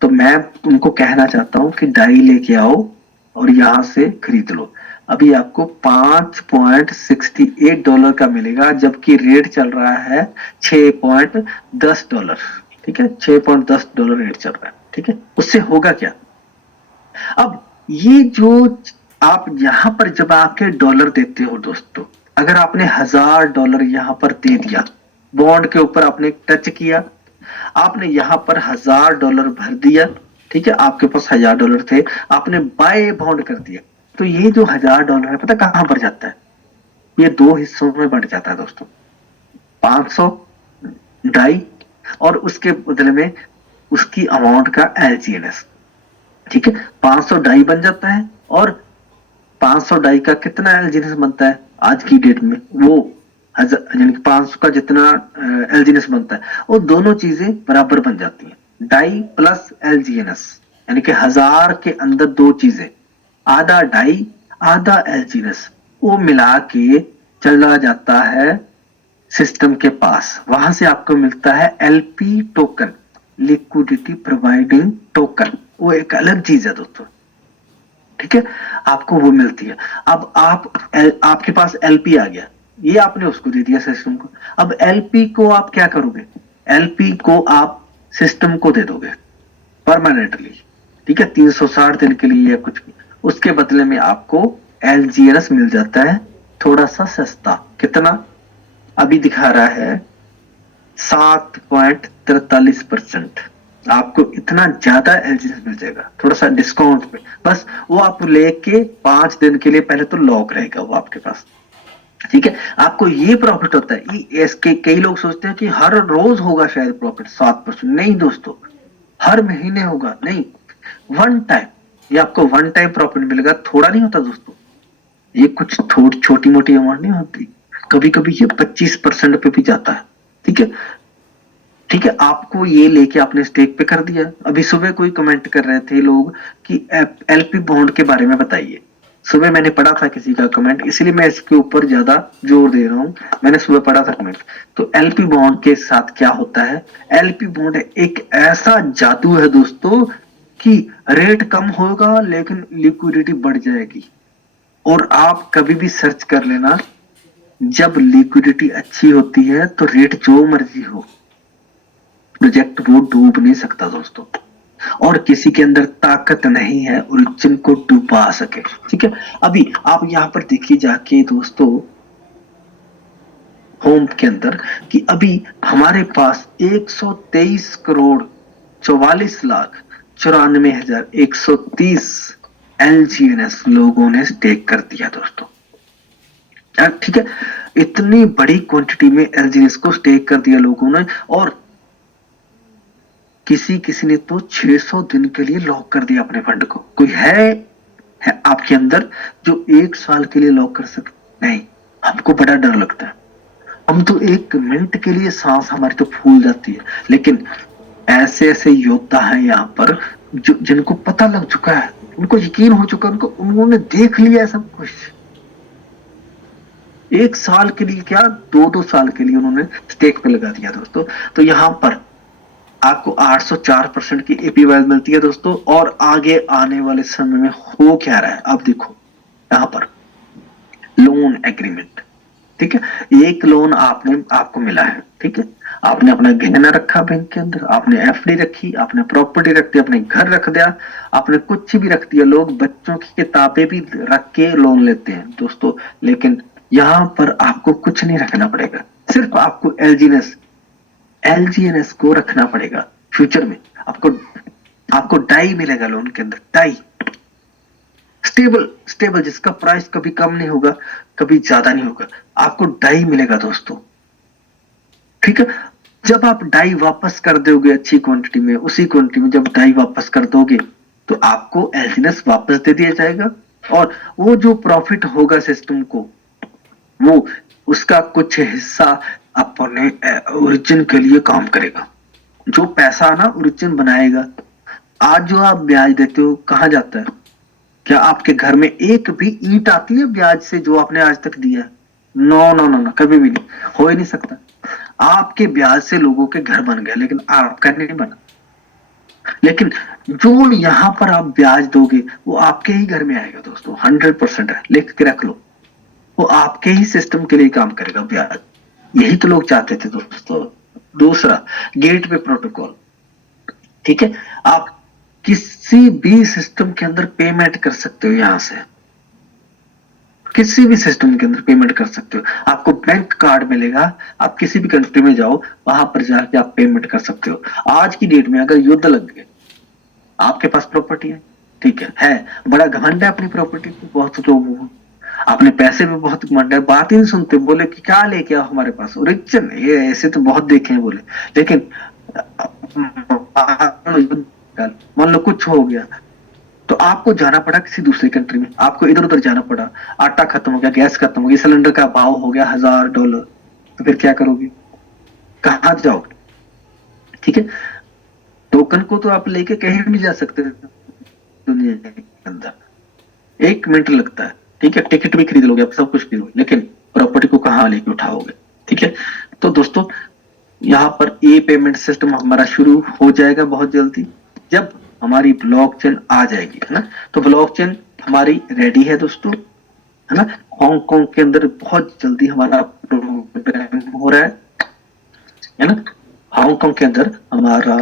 तो मैं उनको कहना चाहता हूँ कि डाई लेके आओ और यहाँ से खरीद लो। अभी आपको $5.68 का मिलेगा, जबकि रेट चल रहा है $6.10। ठीक है, $6.10 रेट चल रहा है। ठीक है, उससे होगा क्या, अब ये जो आप यहाँ पर जब आके डॉलर देते हो दोस्तों, अगर आपने $1000 यहाँ पर दे दिया, बॉन्ड के ऊपर आपने टच किया, आपने यहाँ पर $1000 भर दिया। ठीक है, आपके पास $1000 थे, आपने बाय बॉन्ड कर दिया, तो ये जो $1000 है पता कहां पर जाता है, ये 2 हिस्सों में बढ़ जाता है दोस्तों। 500 डाई और उसके बदले में उसकी अमाउंट का LGNS। ठीक है, 500 डाई बन जाता है, और 500 डाई का कितना LGNS बनता है आज की डेट में, वो यानी कि 500 का जितना LGNS बनता है, वो दोनों चीजें बराबर बन जाती हैं, डाई प्लस LGNS, यानी कि 1000 के अंदर दो चीजें, आधा डाई आधा LGNS, वो मिला के चला जाता है सिस्टम के पास। वहां से आपको मिलता है LP token, liquidity providing token, वो एक अलग चीज है दोस्तों। ठीक है, आपको वो मिलती है। अब आपके पास LP आ गया, ये आपने उसको दे दिया सिस्टम को। अब LP को आप क्या करोगे, LP को आप सिस्टम को दे दोगे परमानेंटली। ठीक है, 360 दिन के लिए या कुछ भी, उसके बदले में आपको LGNS मिल जाता है थोड़ा सा सस्ता। कितना, अभी दिखा रहा है 7.43%। आपको इतना ज्यादा LGNS मिल जाएगा थोड़ा सा डिस्काउंट पे, बस वो आप लेके 5 दिन के लिए पहले तो लॉक रहेगा वो आपके पास। ठीक है, आपको ये प्रॉफिट होता है। इसके कई लोग सोचते हैं कि हर रोज होगा शायद प्रॉफिट 7%, नहीं दोस्तों, हर महीने होगा नहीं, वन टाइम, ये आपको वन टाइम प्रॉफिट मिलेगा। थोड़ा नहीं होता दोस्तों, ये कुछ छोटी मोटी अमाउंट नहीं होती, कभी कभी ये 25% पे भी जाता है। ठीक है, ठीक है, आपको ये लेके आपने स्टेक पे कर दिया। अभी सुबह कोई कमेंट कर रहे थे लोग कि LP बॉन्ड के बारे में बताइए। सुबह मैंने पढ़ा था किसी का कमेंट, इसलिए मैं इसके ऊपर ज्यादा जोर दे रहा हूं। मैंने सुबह पढ़ा था कमेंट, तो LP बॉन्ड के साथ क्या होता है, LP बॉन्ड एक ऐसा जादू है दोस्तों कि रेट कम होगा लेकिन लिक्विडिटी बढ़ जाएगी। और आप कभी भी सर्च कर लेना, जब लिक्विडिटी अच्छी होती है तो रेट जो मर्जी हो, प्रोजेक्ट वो डूब नहीं सकता दोस्तों, और किसी के अंदर ताकत नहीं है ओरिजिन को डुबा सके। ठीक है, अभी आप यहां पर देखिए जाके दोस्तों होम के अंदर कि अभी हमारे पास 123,44,94,130 LGNS लोगों ने स्टेक कर दिया दोस्तों। ठीक है, इतनी बड़ी क्वांटिटी में LGNS को स्टेक कर दिया लोगों ने, और किसी ने तो 600 दिन के लिए लॉक कर दिया अपने फंड को। कोई है आपके अंदर जो 1 साल के लिए लॉक कर सकते? नहीं, हमको बड़ा डर लगता है, हम तो 1 मिनट के लिए सांस हमारी तो फूल जाती है। लेकिन ऐसे ऐसे योद्धा हैं यहाँ पर जो जिनको पता लग चुका है, उनको यकीन हो चुका है, उन्होंने देख लिया है सब कुछ। 1 साल के लिए क्या, 2-2 साल के लिए उन्होंने स्टेक पे लगा दिया दोस्तों। तो यहाँ पर आपको 804% की एपीवाई मिलती है दोस्तों। और आगे आने वाले समय में हो क्या रहा है आप देखो, यहाँ पर लोन एग्रीमेंट, ठीक है, एक लोन आपको मिला है, ठीक है, आपने अपना गहना रखा बैंक के अंदर, आपने एफडी रखी, आपने प्रॉपर्टी रख दी, अपने घर रख दिया, आपने कुछ भी रख दिया। लोग बच्चों की किताबें भी रख के लोन लेते हैं दोस्तों, लेकिन यहाँ पर आपको कुछ नहीं रखना पड़ेगा, सिर्फ आपको एलजीएनएस को रखना पड़ेगा। फ्यूचर में आपको आपको डाई मिलेगा लोन के अंदर, डाई, स्टेबल स्टेबल, जिसका प्राइस कभी कम नहीं होगा, कभी ज्यादा नहीं होगा, आपको डाई मिलेगा दोस्तों, ठीक है। जब आप डाई वापस कर दोगे अच्छी क्वांटिटी में, उसी क्वांटिटी में जब डाई वापस कर दोगे तो आपको एलजीएनएस वापस दे दिया जाएगा, और वो जो प्रॉफिट होगा सिस्टम को, वो उसका कुछ हिस्सा अपने ओरिजिन के लिए काम करेगा। जो पैसा ना ओरिजिन बनाएगा, आज जो आप ब्याज देते हो कहां जाता है? क्या आपके घर में एक भी ईंट आती है ब्याज से जो आपने आज तक दिया है? नो नो नो नो, कभी भी नहीं, हो ही नहीं सकता। आपके ब्याज से लोगों के घर बन गए, लेकिन आपका नहीं बना। लेकिन जो यहां पर आप ब्याज दोगे वो आपके ही घर में आएगा दोस्तों, 100% है, लिख के रख लो। वो आपके ही सिस्टम के लिए काम करेगा ब्याज, यही तो लोग चाहते थे दोस्तों। दूसरा, गेटवे प्रोटोकॉल, ठीक है, आप किसी भी सिस्टम के अंदर पेमेंट कर सकते हो, यहां से किसी भी सिस्टम के अंदर पेमेंट कर सकते हो। आपको बैंक कार्ड मिलेगा, आप किसी भी कंट्री में जाओ, वहां पर जाके आप पेमेंट कर सकते हो। आज की डेट में अगर युद्ध लग गए, आपके पास प्रॉपर्टी है, ठीक है, बड़ा घमंड है अपनी प्रॉपर्टी पे बहुत लोगों को, आपने पैसे भी बहुत घमंड है, बात ही नहीं सुनते, बोले कि क्या लेके आओ हमारे पास ओरिजिन, ये ऐसे तो बहुत देखे हैं बोले। लेकिन मान लो कुछ हो गया तो आपको जाना पड़ा किसी दूसरी कंट्री में, आपको इधर उधर जाना पड़ा, आटा खत्म हो गया, गैस खत्म हो गई, सिलेंडर का भाव हो गया $1000, तो फिर क्या करोगे, कहां जाओगे? ठीक है, टोकन को तो आप लेके कहीं भी जा सकते हैं दुनिया के अंदर, 1 मिनट लगता है, ठीक है, टिकट भी खरीद लोगे आप, सब कुछ खरीद लोगे, लेकिन प्रॉपर्टी को कहां लेके उठाओगे? ठीक है, तो दोस्तों यहाँ पर ई पेमेंट सिस्टम हमारा शुरू हो जाएगा बहुत जल्दी, जब हमारी ब्लॉकचेन आ जाएगी, है ना। तो ब्लॉकचेन हमारी रेडी है दोस्तों, है ना। हांगकांग के अंदर बहुत जल्दी हमारा प्रोग्राम हो रहा है ना। हांगकांग के अंदर हमारा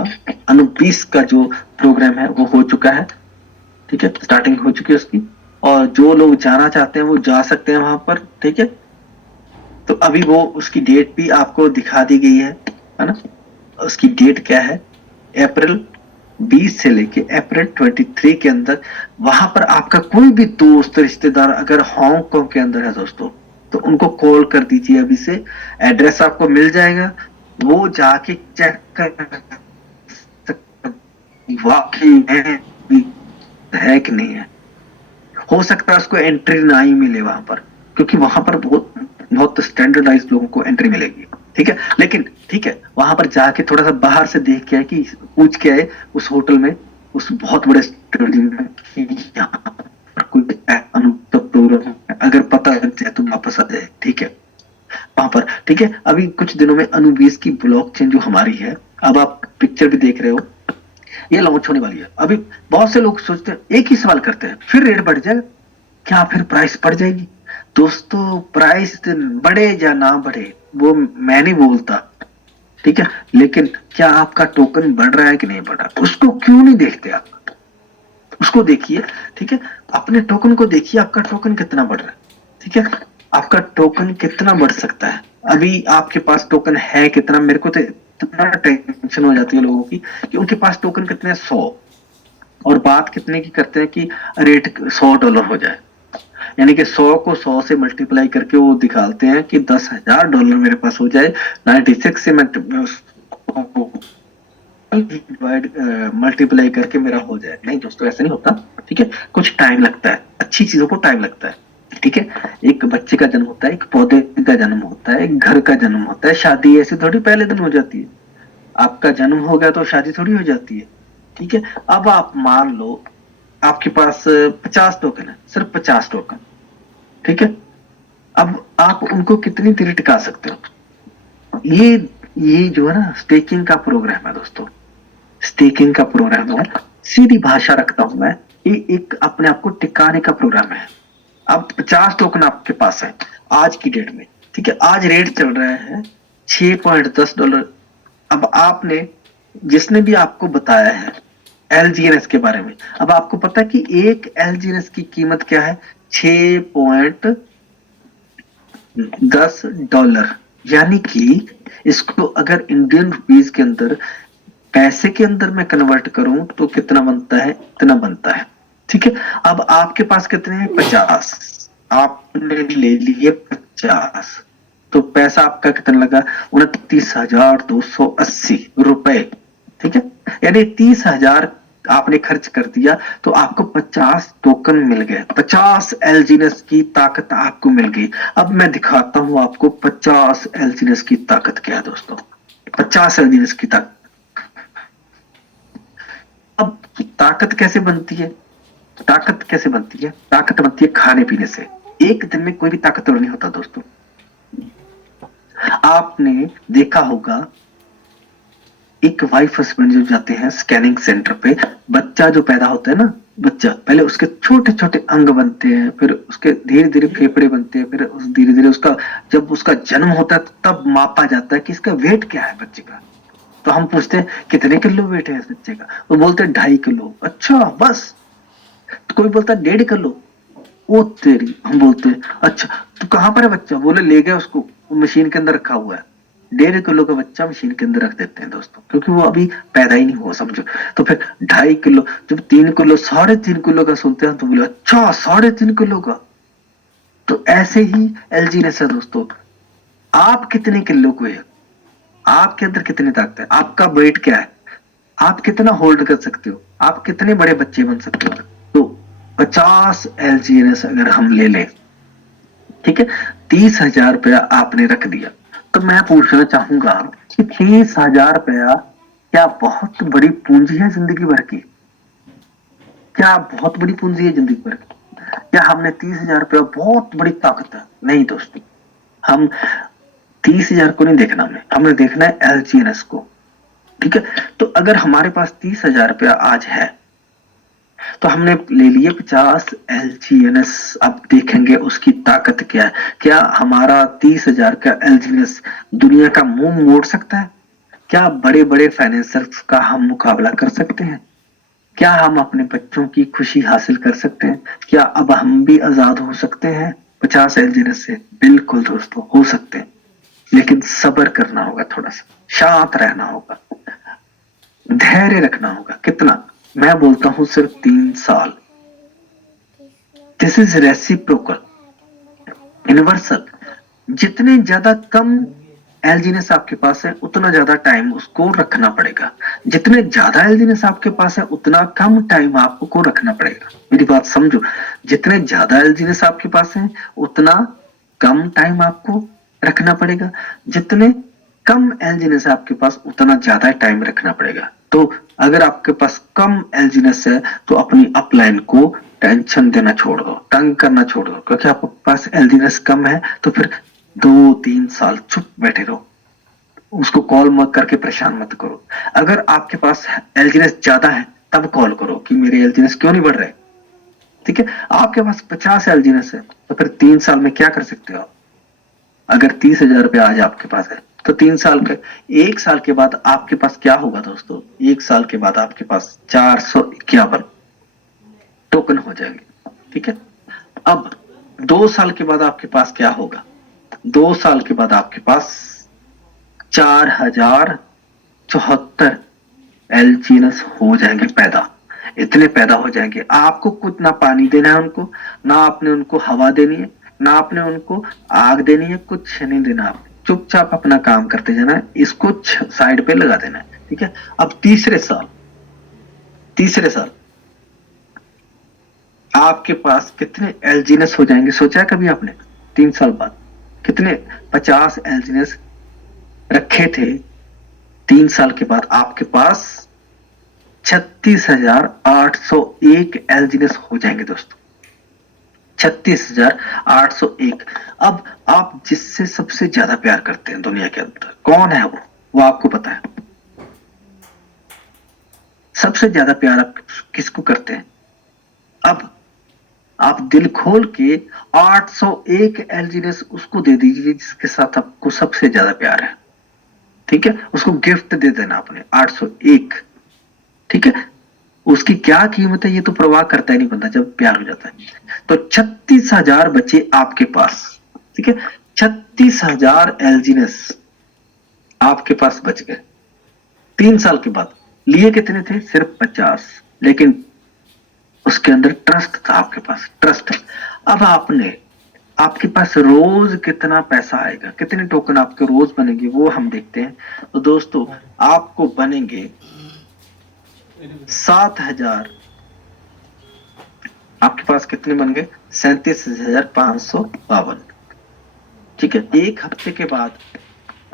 अनुबीस का जो प्रोग्राम है वो हो चुका है, ठीक है, स्टार्टिंग हो चुकी है उसकी, और जो लोग जाना चाहते हैं वो जा सकते हैं वहां पर, ठीक है। तो अभी वो उसकी डेट भी आपको दिखा दी गई है ना। उसकी डेट क्या है, अप्रैल 20 से लेके अप्रैल 23 के अंदर। वहां पर आपका कोई भी दोस्त रिश्तेदार अगर हांगकांग के अंदर है दोस्तों, तो उनको कॉल कर दीजिए अभी से, एड्रेस आपको मिल जाएगा, वो जाके चेक कर वाकई में है कि नहीं है। हो सकता है उसको एंट्री ना ही मिले वहां पर, क्योंकि वहां पर बहुत बहुत स्टैंडर्डाइज लोगों को एंट्री मिलेगी, ठीक है। लेकिन ठीक है, वहां पर जाके थोड़ा सा बाहर से देख के आए, कि पूछ के आए उस होटल में, उस बहुत बड़े स्टेडियम में, कि यहाँ पर कोई अनुभव प्रोग्राम है, अगर पता लग जाए तो वापस आ जाए, ठीक है, वहां पर, ठीक है। अभी कुछ दिनों में अनुबीस की ब्लॉकचेन जो हमारी है, अब आप पिक्चर भी देख रहे हो, ये लॉन्च होने वाली है। अभी बहुत से लोग सोचते हैं, एक ही सवाल करते हैं, फिर रेट बढ़ जाएगा क्या, फिर प्राइस बढ़ जाएगी? दोस्तों प्राइस बढ़े या ना बढ़े वो मैं नहीं बोलता, ठीक है, लेकिन क्या आपका टोकन बढ़ रहा है कि नहीं बढ़ रहा, उसको क्यों नहीं देखते आप? उसको देखिए, ठीक है, अपने टोकन को देखिए, आपका टोकन कितना बढ़ रहा है, ठीक है, आपका टोकन कितना बढ़ सकता है। अभी आपके पास टोकन है कितना? मेरे को तो इतना टेंशन हो जाती है लोगों की कि उनके पास टोकन कितने, 100, और बात कितने की करते हैं कि रेट $100 हो जाए, यानी कि 100 को 100 से मल्टीप्लाई करके वो दिखाते हैं कि $10,000 मेरे पास हो जाए, 96 से मैं मल्टीप्लाई करके मेरा हो जाए। नहीं दोस्तों, ऐसा नहीं होता, ठीक है, कुछ टाइम लगता है, अच्छी चीजों को टाइम लगता है, ठीक है। एक बच्चे का जन्म होता है, एक पौधे का जन्म होता है, एक घर का जन्म होता है, शादी ऐसे थोड़ी पहले दिन हो जाती है। आपका जन्म हो गया तो शादी थोड़ी हो जाती है, ठीक है। अब आप मान लो आपके पास 50 टोकन है, सिर्फ 50 टोकन, ठीक है। अब आप उनको कितनी देर टिका सकते हो? ये जो है ना स्टेकिंग का प्रोग्राम है दोस्तों, स्टेकिंग का प्रोग्राम है। सीधी भाषा रखता हूं मैं, ये एक अपने आप को टिकाने का प्रोग्राम है। अब 50 टोकन आपके पास है आज की डेट में, ठीक है। आज रेट चल रहा है $6.10। अब आपने, जिसने भी आपको बताया है एलजीएनएस के बारे में, अब आपको पता है कि एक एलजीएनएस की कीमत क्या है? $6.10। यानी कि इसको अगर इंडियन रुपीज के अंदर, पैसे के अंदर मैं कन्वर्ट करूं तो कितना बनता है? इतना बनता है, ठीक है। अब आपके पास कितने हैं? 50। आपने ले लिए 50, तो पैसा आपका कितना लगा? ₹29,280, ठीक है। यानी 30,000 आपने खर्च कर दिया, तो आपको 50 टोकन मिल गए, 50 एलजीनेस की ताकत आपको मिल गई। अब मैं दिखाता हूं आपको 50 एलजीनेस की ताकत क्या है दोस्तों। 50 एलजीनेस की ताकत। अब ताकत कैसे बनती है? ताकत कैसे बनती है? ताकत बनती है खाने पीने से। एक दिन में कोई भी ताकतवर नहीं होता दोस्तों। आपने देखा होगा एक वाइफ हस्बैंड जो जाते हैं स्कैनिंग सेंटर पे, बच्चा जो पैदा होता है ना, बच्चा पहले उसके छोटे छोटे अंग बनते हैं, फिर उसके धीरे धीरे फेफड़े बनते हैं, फिर धीरे धीरे उसका, जब उसका जन्म होता है तब मापा जाता है कि इसका वेट क्या है बच्चे का। तो हम पूछते हैं कितने किलो वेट है इस बच्चे का, वो बोलते हैं 2.5 किलो। अच्छा बस। तो कोई बोलता है 1.5 किलो। ओ तेरी, हम बोलते हैं अच्छा तो कहां पर है बच्चा? बोले ले गए उसको, मशीन के अंदर रखा हुआ है। 1.5 किलो का बच्चा मशीन के अंदर रख देते हैं दोस्तों, क्योंकि वो अभी पैदा ही नहीं हुआ समझो। तो फिर 2.5 किलो, जब 3 किलो, 3.5 किलो का सुनते हैं तो बोले अच्छा 3.5 किलो का। तो ऐसे ही एलजीनेस है दोस्तों। आप कितने किलो को है? आपके अंदर कितनी ताकत है? आपका वेट क्या है? आप कितना होल्ड कर सकते हो? आप कितने बड़े बच्चे बन सकते हो? तो 50 एलजीएनएस अगर हम ले लें, ठीक है, 30,000 रुपया आपने रख दिया, तो मैं पूछना चाहूंगा कि 30,000 रुपया क्या बहुत बड़ी पूंजी है जिंदगी भर की? क्या बहुत बड़ी पूंजी है जिंदगी भर की? क्या हमने 30,000 रुपया बहुत बड़ी ताकत है? नहीं दोस्तों, हम 30,000 को नहीं देखना, हमने देखना है एलजीएनएस को, ठीक है। तो अगर हमारे पास 30,000 रुपया आज है, तो हमने ले लिए 50 एलजीएनएस। अब देखेंगे उसकी ताकत क्या है। क्या हमारा 30,000 का एलजीएनएस दुनिया का मुंह मोड़ सकता है? क्या बड़े बड़े फाइनेंसर्स का हम मुकाबला कर सकते हैं? क्या हम अपने बच्चों की खुशी हासिल कर सकते हैं? क्या अब हम भी आजाद हो सकते हैं 50 एलजीएनएस से? बिल्कुल दोस्तों, हो सकते हैं, लेकिन सब्र करना होगा, थोड़ा सा शांत रहना होगा, धैर्य रखना होगा। कितना? मैं बोलता हूं सिर्फ 3 साल। This is reciprocal, universal. जितने ज्यादा कम एलजीनेस आपके पास है, उतना ज्यादा टाइम उसको रखना पड़ेगा। जितने ज्यादा एलजीनेस आपके पास है, उतना कम टाइम आपको रखना पड़ेगा। मेरी बात समझो, जितने ज्यादा एलजीनेस आपके पास है, उतना कम टाइम आपको रखना पड़ेगा। जितने कम एलजीनेस है आपके पास, उतना ज्यादा टाइम रखना पड़ेगा। तो अगर आपके पास कम एलजीनेस है, तो अपनी अपलाइन को टेंशन देना छोड़ दो, तंग करना छोड़ दो, क्योंकि आपके पास एलजीनेस कम है, तो फिर 2-3 साल चुप बैठे रहो, उसको कॉल मत करके परेशान मत करो। अगर आपके पास एलजीनेस ज्यादा है, तब कॉल करो कि मेरे एलजीनेस क्यों नहीं बढ़ रहे, ठीक है। आपके पास 50 एलजीनेस है, तो फिर 3 साल में क्या कर सकते हो आप? अगर 30,000 रुपया आज आपके पास है, तो 3 साल के, 1 साल के बाद आपके पास क्या होगा दोस्तों? 1 साल के बाद आपके पास 451 टोकन हो जाएंगे, ठीक है। अब 2 साल के बाद आपके पास क्या होगा? 2 साल के बाद आपके पास 4,074 एलजीनस हो जाएंगे पैदा। इतने पैदा हो जाएंगे, आपको कुछ ना पानी देना है उनको, ना आपने उनको हवा देनी है, ना आपने उनको आग देनी है, कुछ नहीं देना। आपने चुपचाप अपना काम करते जाना है, इसको साइड पे लगा देना है, ठीक है। अब तीसरे साल आपके पास कितने एलजीनस हो जाएंगे? सोचा है कभी आपने? 3 साल बाद कितने? 50 एलजीनस रखे थे, 3 साल के बाद आपके पास 36,801 एलजीनस हो जाएंगे दोस्तों, 36,801। अब आप जिससे सबसे ज्यादा प्यार करते हैं दुनिया के अंदर, कौन है वो आपको पता है? सबसे ज्यादा प्यार आप किसको करते हैं? अब आप दिल खोल के 801 एलजीनेस उसको दे दीजिए जिसके साथ आपको सबसे ज्यादा प्यार है, ठीक है? उसको गिफ्ट दे देना आपने 801, ठीक है? उसकी क्या कीमत है ये तो परवाह करता ही नहीं बंदा जब प्यार हो जाता है। तो 36,000 बचे आपके पास, ठीक है? 36,000 एलजीनेस आपके पास बच गए 3 साल के बाद। लिए कितने थे? सिर्फ 50, लेकिन उसके अंदर ट्रस्ट था आपके पास, ट्रस्ट। अब आपके पास रोज कितना पैसा आएगा, कितने टोकन आपके रोज बनेंगे वो हम देखते हैं। तो दोस्तों आपको बनेंगे 7,000, आपके पास कितने बन गए? 37,552, ठीक है? एक हफ्ते के बाद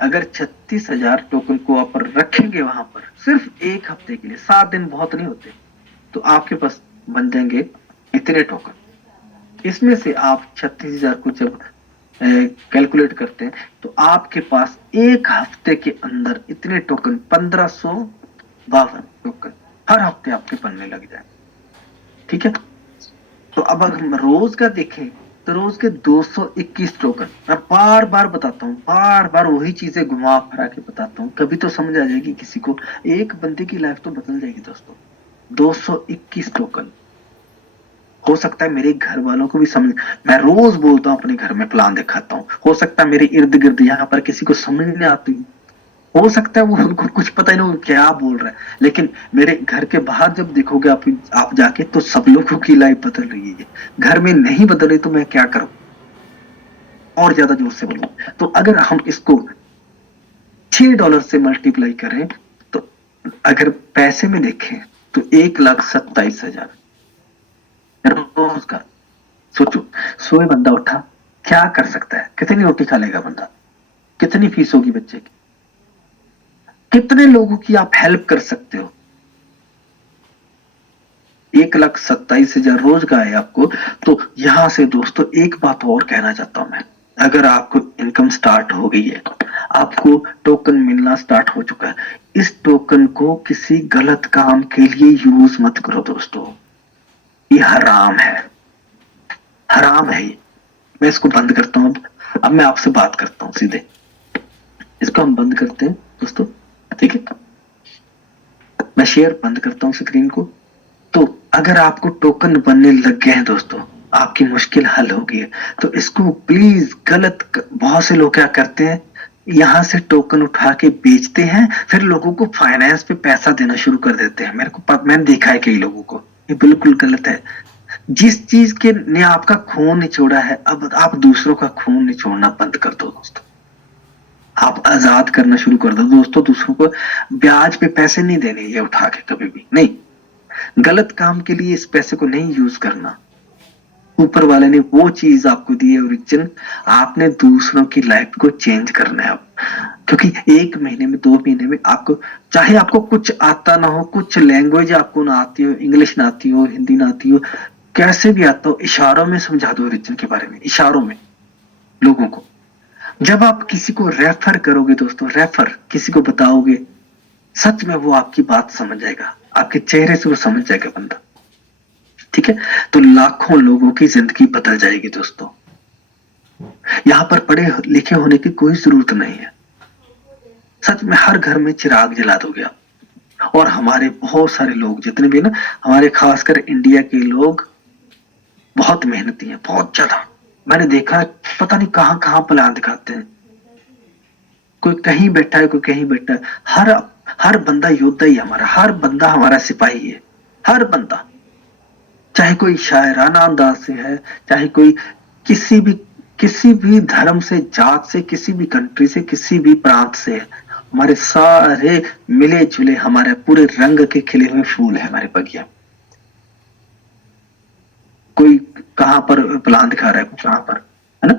अगर 36,000 टोकन को आप रखेंगे वहां पर सिर्फ एक हफ्ते के लिए, 7 दिन बहुत नहीं होते, तो आपके पास बन जाएंगे इतने टोकन। इसमें से आप 36,000 को जब कैलकुलेट करते हैं तो आपके पास एक हफ्ते के अंदर इतने टोकन 1552 टोकन हर हफ्ते आपके बनने लग जाए, ठीक है? तो अब अगर हम रोज का देखें तो रोज के 221 टोकन। मैं बार बार बताता हूँ, बार बार वही चीजें घुमा फिरा के बताता हूँ, कभी तो समझ आ जाएगी किसी को, एक बंदे की लाइफ तो बदल जाएगी दोस्तों। 221 टोकन हो सकता है मेरे घर वालों को भी समझ, मैं रोज बोलता हूँ अपने घर में प्लान दिखाता हूँ, हो सकता है मेरे इर्द गिर्द यहाँ पर किसी को समझ नहीं आती, हो सकता है वो उनको कुछ पता ही नहीं क्या बोल रहा है, लेकिन मेरे घर के बाहर जब देखोगे आप जाके तो सब लोगों की लाइफ बदल रही है। घर में नहीं बदल रही तो मैं क्या करूं, और ज्यादा जोर से बोलूं। तो अगर हम इसको $6 से मल्टीप्लाई करें तो अगर पैसे में देखें तो 1,27,000 रोज का। सोचो, सोए बंदा उठा क्या कर सकता है, कितनी रोटी खा लेगा बंदा, कितनी फीस होगी बच्चे की, कितने लोगों की आप हेल्प कर सकते हो? 1,27,000 रोज का है आपको। तो यहां से दोस्तों एक बात और कहना चाहता हूं मैं, अगर आपको इनकम स्टार्ट हो गई है, आपको टोकन मिलना स्टार्ट हो चुका है, इस टोकन को किसी गलत काम के लिए यूज मत करो दोस्तों, ये हराम है, हराम है ये। मैं इसको बंद करता हूं। अब मैं आपसे बात करता हूं सीधे, इसको हम बंद करते हैं दोस्तों, ठीक है? मैं शेयर बंद करता हूं स्क्रीन को। तो अगर आपको टोकन बनने लग गए हैं दोस्तों, आपकी मुश्किल हल हो गई है, तो इसको प्लीज बहुत से लोग क्या करते हैं, यहां से टोकन उठा के बेचते हैं, फिर लोगों को फाइनेंस पे पैसा देना शुरू कर देते हैं। मैंने देखा है कई लोगों को, ये बिल्कुल गलत है। जिस चीज के ने आपका खून निचोड़ा है, अब आप दूसरों का खून निचोड़ना बंद कर दो दोस्तों, आप आजाद करना शुरू कर दो दोस्तों। दूसरों को ब्याज पे पैसे नहीं देने ये उठा के, कभी भी नहीं। गलत काम के लिए इस पैसे को नहीं यूज करना। ऊपर वाले ने वो चीज आपको दी है ओरिजिन, आपने दूसरों की लाइफ को चेंज करना है अब। क्योंकि 1 महीने में 2 महीने में आपको, चाहे आपको कुछ आता ना हो, कुछ लैंग्वेज आपको ना आती हो, इंग्लिश ना आती हो, हिंदी ना आती हो, कैसे भी आता हो, इशारों में समझा दो ओरिजिन के बारे में, इशारों में लोगों को। जब आप किसी को रेफर करोगे दोस्तों, रेफर किसी को बताओगे, सच में वो आपकी बात समझ जाएगा, आपके चेहरे से वो समझ जाएगा बंदा, ठीक है? तो लाखों लोगों की जिंदगी बदल जाएगी दोस्तों। यहां पर पढ़े लिखे होने की कोई जरूरत नहीं है, सच में हर घर में चिराग जला दोगे आप। और हमारे बहुत सारे लोग जितने भी ना, हमारे खासकर इंडिया के लोग बहुत मेहनती हैं, बहुत ज्यादा। मैंने देखा पता नहीं कहां कहां प्लान दिखाते हैं, कोई कहीं बैठा है, कोई कहीं बैठा है। हर बंदा योद्धा ही हमारा, हर बंदा हमारा सिपाही है, हर बंदा, चाहे कोई शायराना अंदाज से है, चाहे कोई किसी भी धर्म से, जात से, किसी भी कंट्री से, किसी भी प्रांत से है। हमारे सारे मिले जुले, हमारे पूरे रंग के खिले हुए फूल है हमारे बगिया। कोई कहां पर प्लान दिखा रहा है, कोई कहां पर, है ना?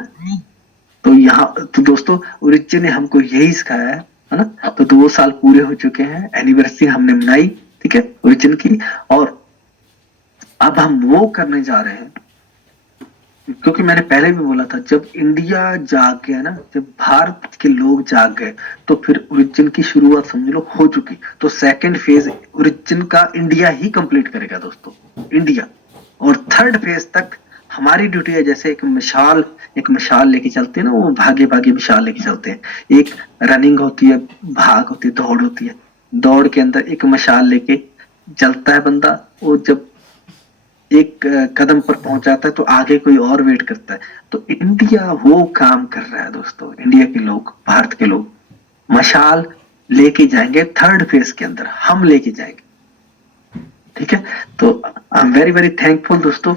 तो यहाँ तो दोस्तों ओरिजिन ने हमको यही सिखाया है ना? तो 2 साल पूरे हो चुके हैं, एनिवर्सरी हमने मनाई, ठीक है, ओरिजिन की। और अब हम वो करने जा रहे हैं क्योंकि मैंने पहले भी बोला था, जब इंडिया जाग गया ना, जब भारत के लोग जाग गए, तो फिर ओरिजिन की शुरुआत समझ लो हो चुकी। तो सेकंड फेज ओरिजिन का इंडिया ही कंप्लीट करेगा दोस्तों, इंडिया। और थर्ड फेज तक हमारी ड्यूटी है, जैसे एक मशाल लेके चलते हैं ना, वो भागे भागे मशाल लेके चलते हैं। एक रनिंग होती है, भाग होती है, दौड़ होती है। दौड़ के अंदर एक मशाल लेके चलता है बंदा, वो जब एक कदम पर पहुंच जाता है तो आगे कोई और वेट करता है। तो इंडिया वो काम कर रहा है दोस्तों, इंडिया के लोग, भारत के लोग मशाल लेके जाएंगे थर्ड फेज के अंदर, हम लेके जाएंगे। ठीक है, तो I am very very thankful दोस्तों